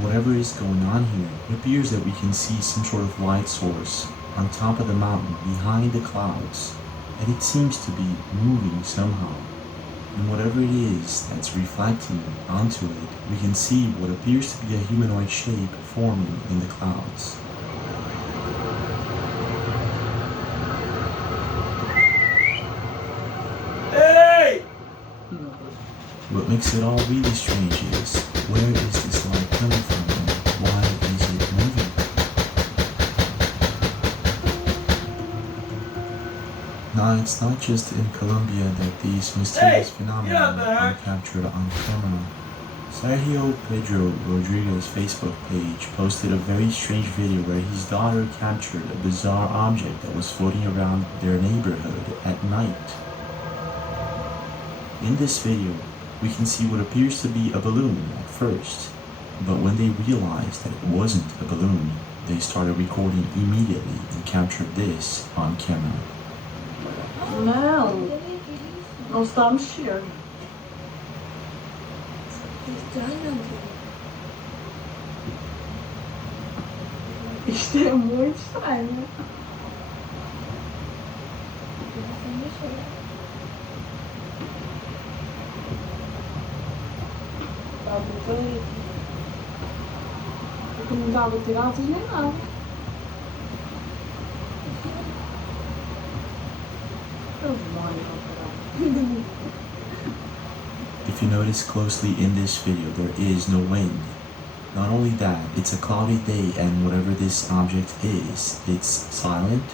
Whatever is going on here, it appears that we can see some sort of light source on top of the mountain behind the clouds, and it seems to be moving somehow. And whatever it is that's reflecting onto it, we can see what appears to be a humanoid shape forming in the clouds. Hey! What makes it all really strange is, where is this light coming from and why is it moving? Now, it's not just in Colombia that these mysterious phenomena are captured on camera. Sergio Pedro Rodriguez's Facebook page posted a very strange video where his daughter captured a bizarre object that was floating around their neighborhood at night. In this video, we can see what appears to be a balloon at first, but when they realized that it wasn't a balloon, they started recording immediately and captured this on camera. Não, nós estamos cheios. Isto é muito estranho. Está muito bonito. Porque não dá para tirar asas nem nada. If you notice closely in this video, there is no wind. Not only that, it's a cloudy day and whatever this object is, it's silent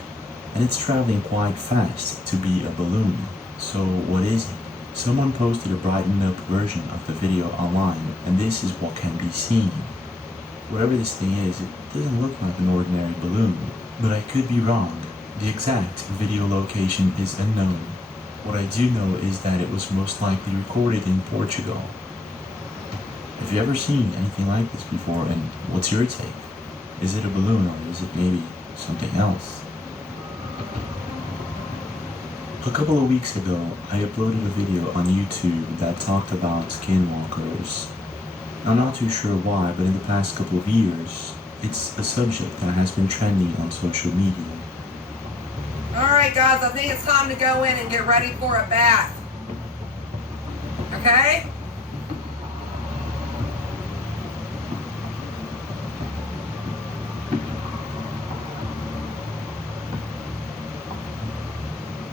and it's traveling quite fast to be a balloon. So what is it? Someone posted a brightened up version of the video online and this is what can be seen. Whatever this thing is, it doesn't look like an ordinary balloon, but I could be wrong. The exact video location is unknown. What I do know is that it was most likely recorded in Portugal. Have you ever seen anything like this before, and what's your take? Is it a balloon or is it maybe something else? A couple of weeks ago, I uploaded a video on YouTube that talked about skinwalkers. I'm not too sure why, but in the past couple of years, it's a subject that has been trending on social media. Alright guys, I think it's time to go in and get ready for a bath. Okay?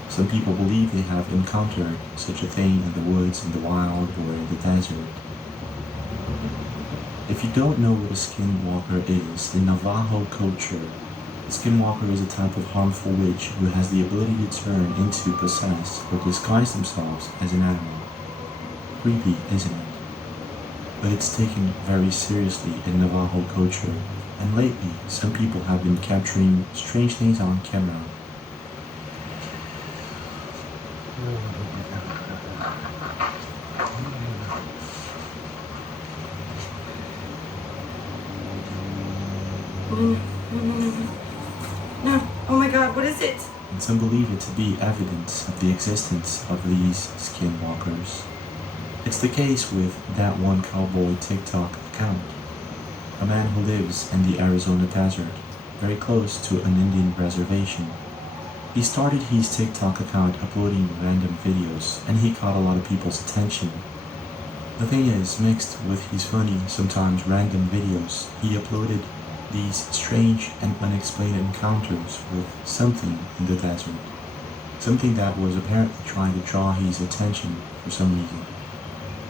Some people believe they have encountered such a thing in the woods, in the wild, or in the desert. If you don't know what a skinwalker is, in Navajo culture, a skinwalker is a type of harmful witch who has the ability to turn into, possess, or disguise themselves as an animal. Creepy, isn't it? But it's taken very seriously in Navajo culture, and lately some people have been capturing strange things on camera. No. Oh my god, what is it? And some believe it to be evidence of the existence of these skinwalkers. It's the case with that one cowboy TikTok account. A man who lives in the Arizona desert, very close to an Indian reservation. He started his TikTok account uploading random videos, and he caught a lot of people's attention. The thing is, mixed with his funny, sometimes random videos, he uploaded these strange and unexplained encounters with something in the desert. Something that was apparently trying to draw his attention for some reason.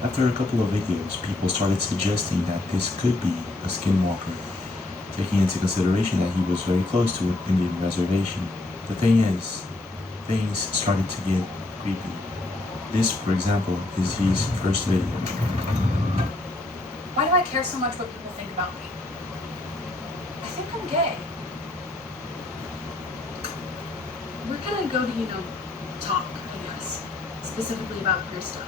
After a couple of videos, people started suggesting that this could be a skinwalker, taking into consideration that he was very close to an Indian reservation. The thing is, things started to get creepy. This, for example, is his first video. Why do I care so much what people think about me? I think I'm gay. We're gonna go to, talk, I guess. Specifically about queer stuff.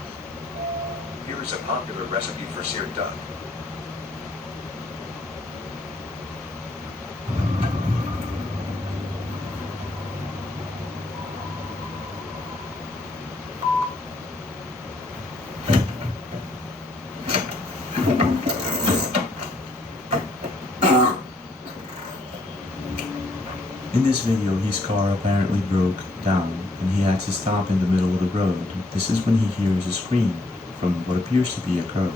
Here's a popular recipe for seared duck. In this video, his car apparently broke down and he had to stop in the middle of the road. This is when he hears a scream from what appears to be a girl.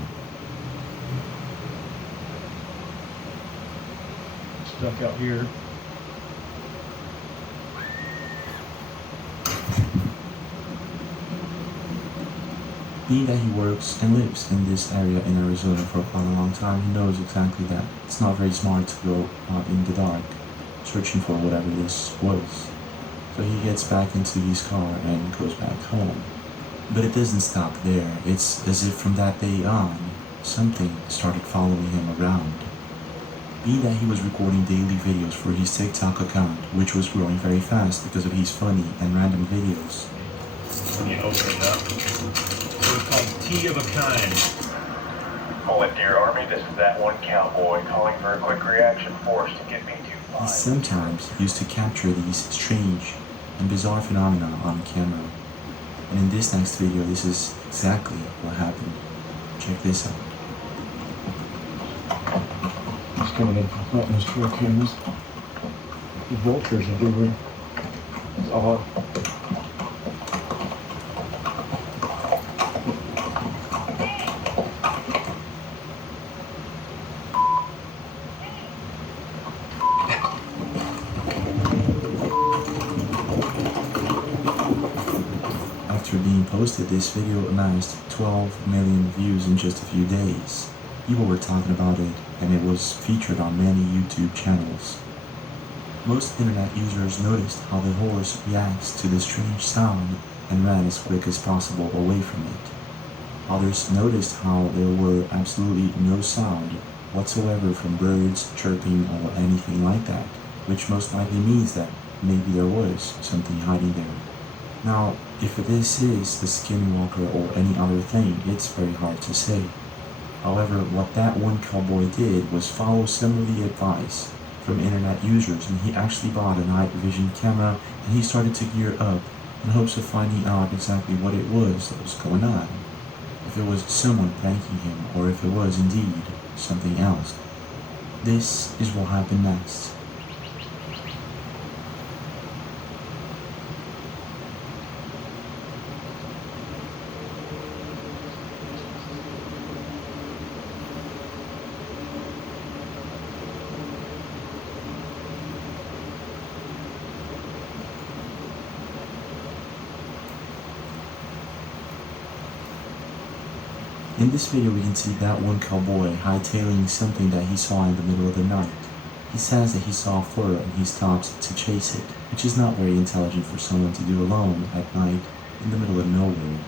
Stuck out here. Being that he works and lives in this area in Arizona for quite a long time, he knows exactly that it's not very smart to go out in the dark searching for whatever this was. So he gets back into his car and goes back home. But it doesn't stop there. It's as if from that day on, something started following him around. Being that he was recording daily videos for his TikTok account, which was growing very fast because of his funny and random videos. When you open it up, it's called Tea of a Kind. Colin, dear Army, this is that one cowboy calling for a quick reaction force to get me to He sometimes used to capture these strange and bizarre phenomena on camera. And in this next video, this is exactly what happened. Check this out. It's coming in from Clinton's trail cameras. The vultures everywhere. It's odd. After being posted, this video amassed 12 million views in just a few days. People were talking about it, and it was featured on many YouTube channels. Most internet users noticed how the horse reacts to the strange sound and ran as quick as possible away from it. Others noticed how there were absolutely no sound whatsoever from birds, chirping, or anything like that, which most likely means that maybe there was something hiding there. Now, if this is the skinwalker or any other thing, it's very hard to say. However, what that one cowboy did was follow some of the advice from internet users, and he actually bought a night vision camera and he started to gear up in hopes of finding out exactly what it was that was going on. If it was someone pranking him, or if it was indeed something else. This is what happened next. In this video, we can see that one cowboy hightailing something that he saw in the middle of the night. He says that he saw fur and he stopped to chase it, which is not very intelligent for someone to do alone at night in the middle of nowhere.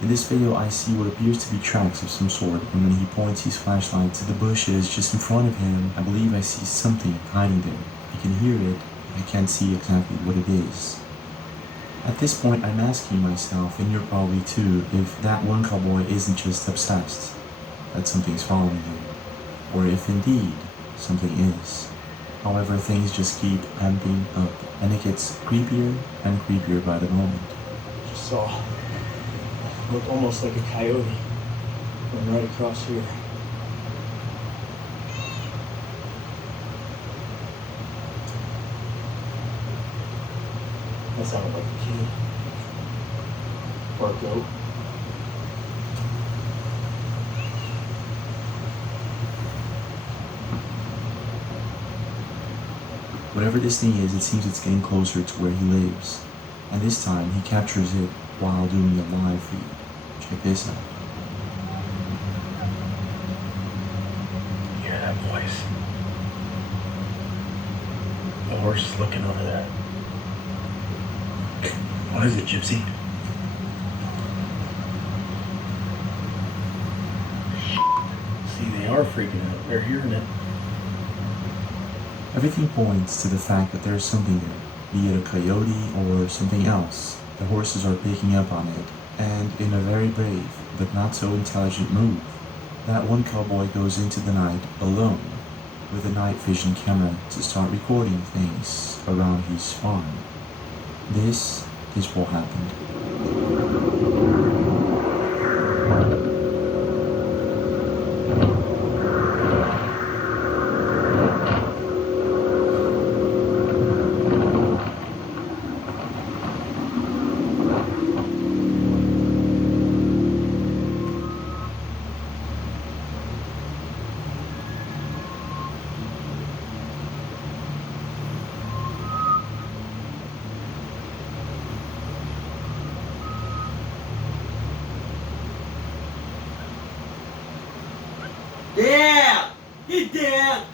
In this video, I see what appears to be tracks of some sort, and when he points his flashlight to the bushes just in front of him, I believe I see something hiding there. I can hear it, but I can't see exactly what it is. At this point, I'm asking myself, and you're probably too, if that one cowboy isn't just obsessed that something's following him, or if indeed something is. However, things just keep amping up, and it gets creepier and creepier by the moment. Just saw, looked almost like a coyote, went right across here. That sounded like a kid. Or a goat. Whatever this thing is, it seems it's getting closer to where he lives. And this time, he captures it while doing a live feed. Check this out. You hear that voice? The horse is looking over there. What is it, Gypsy? See, they are freaking out. They're hearing it. Everything points to the fact that there's something there, be it a coyote or something else. The horses are picking up on it, and in a very brave but not so intelligent move, that one cowboy goes into the night alone with a night vision camera to start recording things around his farm. This is what happened. it down!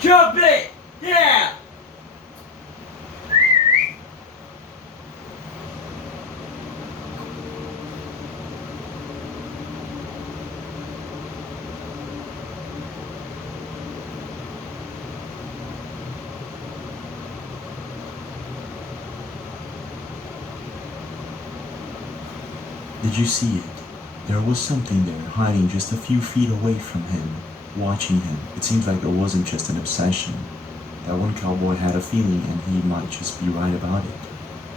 Jump it! Yeah! Did you see it? There was something there hiding just a few feet away from him, watching him. It seems like it wasn't just an obsession. That one cowboy had a feeling and he might just be right about it.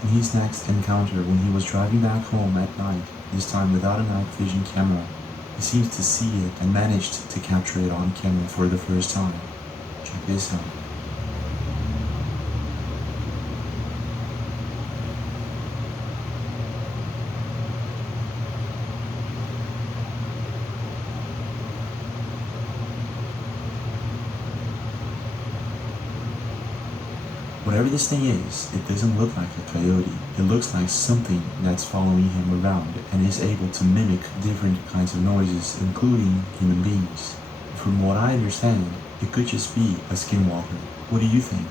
In his next encounter when he was driving back home at night, this time without a night vision camera, he seems to see it and managed to capture it on camera for the first time. Check this out. Whatever this thing is, it doesn't look like a coyote. It looks like something that's following him around and is able to mimic different kinds of noises, including human beings. From what I understand, it could just be a skinwalker. What do you think?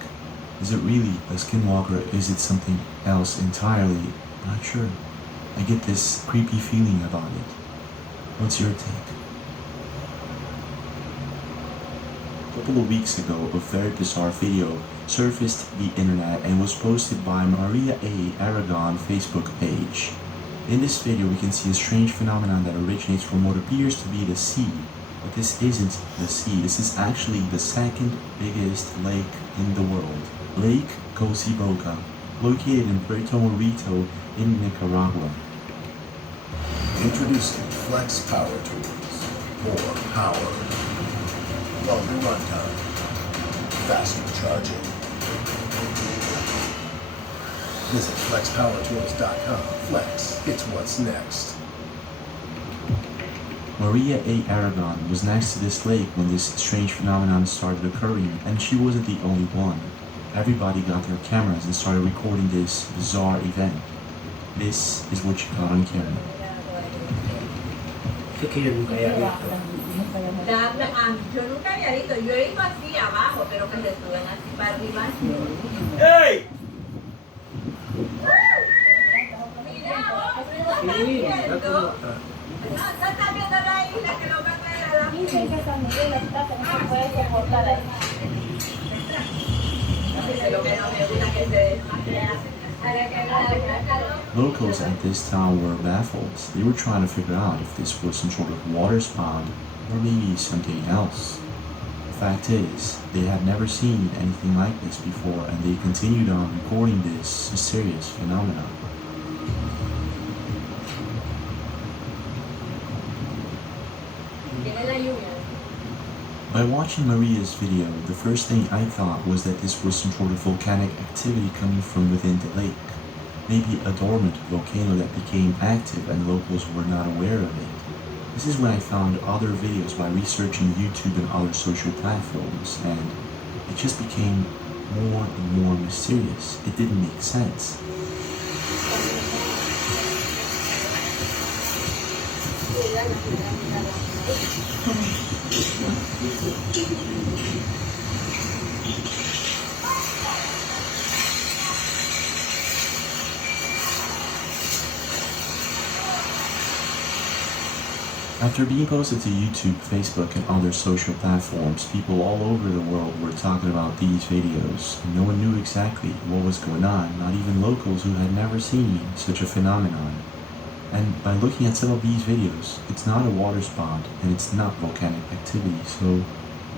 Is it really a skinwalker? Is it something else entirely? Not sure. I get this creepy feeling about it. What's your take? A couple of weeks ago, a very bizarre video surfaced the internet and was posted by Maria A. Aragon Facebook page. In this video, we can see a strange phenomenon that originates from what appears to be the sea. But this isn't the sea. This is actually the second biggest lake in the world. Lake Cociboga, located in Puerto Morito in Nicaragua. Introducing Flex Power Tools. More power. Longer runtime. Faster charging. Visit flexpowertools.com. Flex, it's what's next. Maria A. Aragon was next to this lake when this strange phenomenon started occurring, and she wasn't the only one. Everybody got their cameras and started recording this bizarre event. This is what she got on camera. Yo nunca había visto, yo he ido así abajo, pero que se suben así para arriba. ¡Ey! Mira, no estás viendo la isla que lo va a traer a la Dicen que también la está que no se puede soportar ahí. Lo que no me gusta que se Locals at this town were baffled. They were trying to figure out if this was some sort of water spout or maybe something else. The fact is, they had never seen anything like this before, and they continued on recording this mysterious phenomenon. By watching Maria's video, the first thing I thought was that this was some sort of volcanic activity coming from within the lake. Maybe a dormant volcano that became active and locals were not aware of it. This is when I found other videos by researching YouTube and other social platforms, and it just became more and more mysterious. It didn't make sense. After being posted to YouTube, Facebook, and other social platforms, people all over the world were talking about these videos, and no one knew exactly what was going on, not even locals who had never seen such a phenomenon. And by looking at some of these videos, it's not a water spout, and it's not volcanic activity, so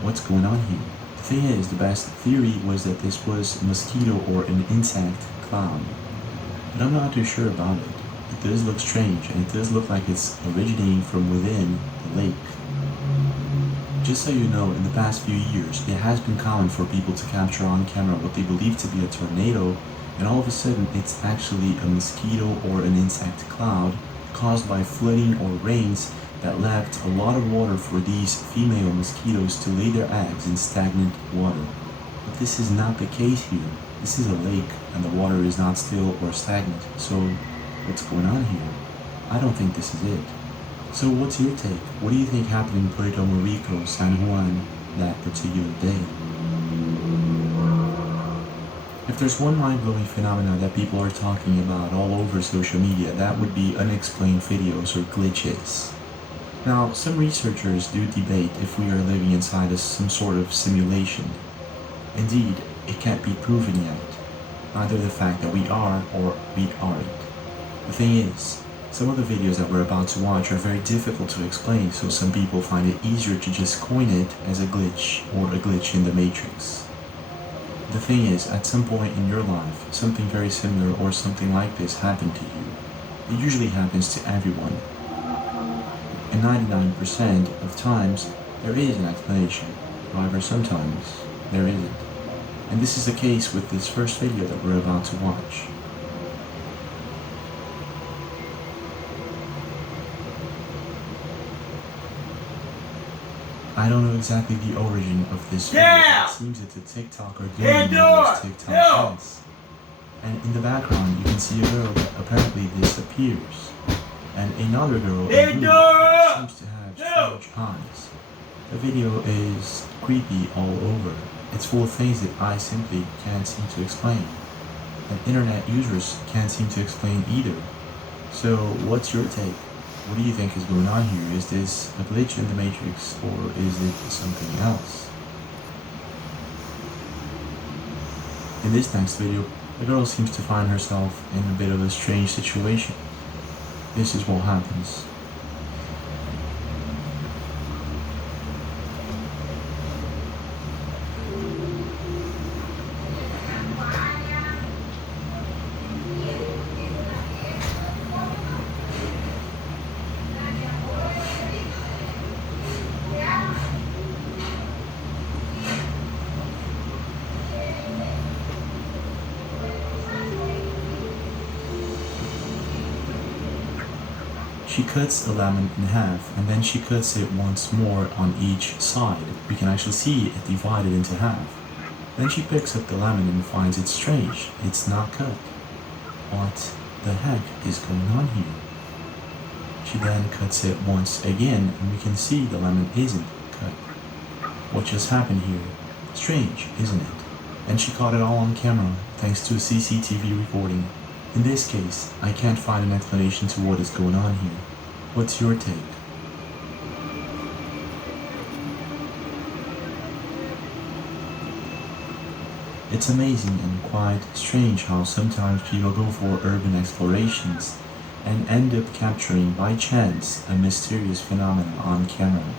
what's going on here? The thing is, the best theory was that this was a mosquito or an insect cloud, but I'm not too sure about it. It does look strange, and it does look like it's originating from within the lake. Just so you know, in the past few years, it has been common for people to capture on camera what they believe to be a tornado, and all of a sudden it's actually a mosquito or an insect cloud caused by flooding or rains that left a lot of water for these female mosquitoes to lay their eggs in stagnant water. But this is not the case here. This is a lake, and the water is not still or stagnant, so what's going on here? I don't think this is it. So what's your take? What do you think happened in Puerto Rico, San Juan, that particular day? If there's one mind-blowing phenomena that people are talking about all over social media, that would be unexplained videos or glitches. Now, some researchers do debate if we are living inside some sort of simulation. Indeed, it can't be proven yet, either the fact that we are or we aren't. The thing is, some of the videos that we're about to watch are very difficult to explain, so some people find it easier to just coin it as a glitch or a glitch in the Matrix. The thing is, at some point in your life, something very similar or something like this happened to you. It usually happens to everyone. And 99% of times, there is an explanation. However, sometimes, there isn't. And this is the case with this first video that we're about to watch. I don't know exactly the origin of this video, but it seems that the TikTok are doing those TikTok dance. And in the background, you can see a girl that apparently disappears. And another girl in blue that seems to have strange eyes. The video is creepy all over. It's full of things that I simply can't seem to explain. And internet users can't seem to explain either. So what's your take? What do you think is going on here? Is this a glitch in the Matrix, or is it something else? In this next video, the girl seems to find herself in a bit of a strange situation. This is what happens. She cuts a lemon in half, and then she cuts it once more on each side. We can actually see it divided into half. Then she picks up the lemon and finds it strange. It's not cut. What the heck is going on here? She then cuts it once again, and we can see the lemon isn't cut. What just happened here? Strange, isn't it? And she caught it all on camera, thanks to a CCTV recording. In this case, I can't find an explanation to what is going on here. What's your take? It's amazing and quite strange how sometimes people go for urban explorations and end up capturing by chance a mysterious phenomenon on camera.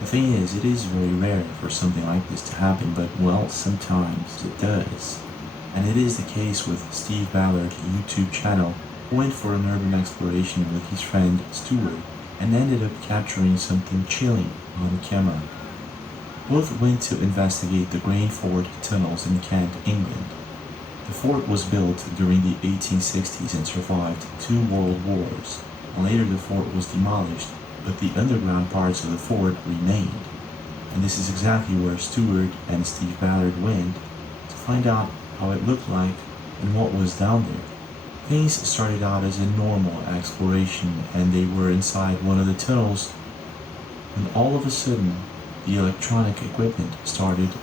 The thing is, it is very rare for something like this to happen, but well, sometimes it does. And it is the case with Steve Ballard's YouTube channel, who went for an urban exploration with his friend Stuart and ended up capturing something chilling on camera. Both went to investigate the Grain Fort tunnels in Kent, England. The fort was built during the 1860s and survived 2 world wars. Later the fort was demolished, but the underground parts of the fort remained. And this is exactly where Stuart and Steve Ballard went to find out how it looked like and what was down there. Things started out as a normal exploration, and they were inside one of the tunnels when all of a sudden the electronic equipment started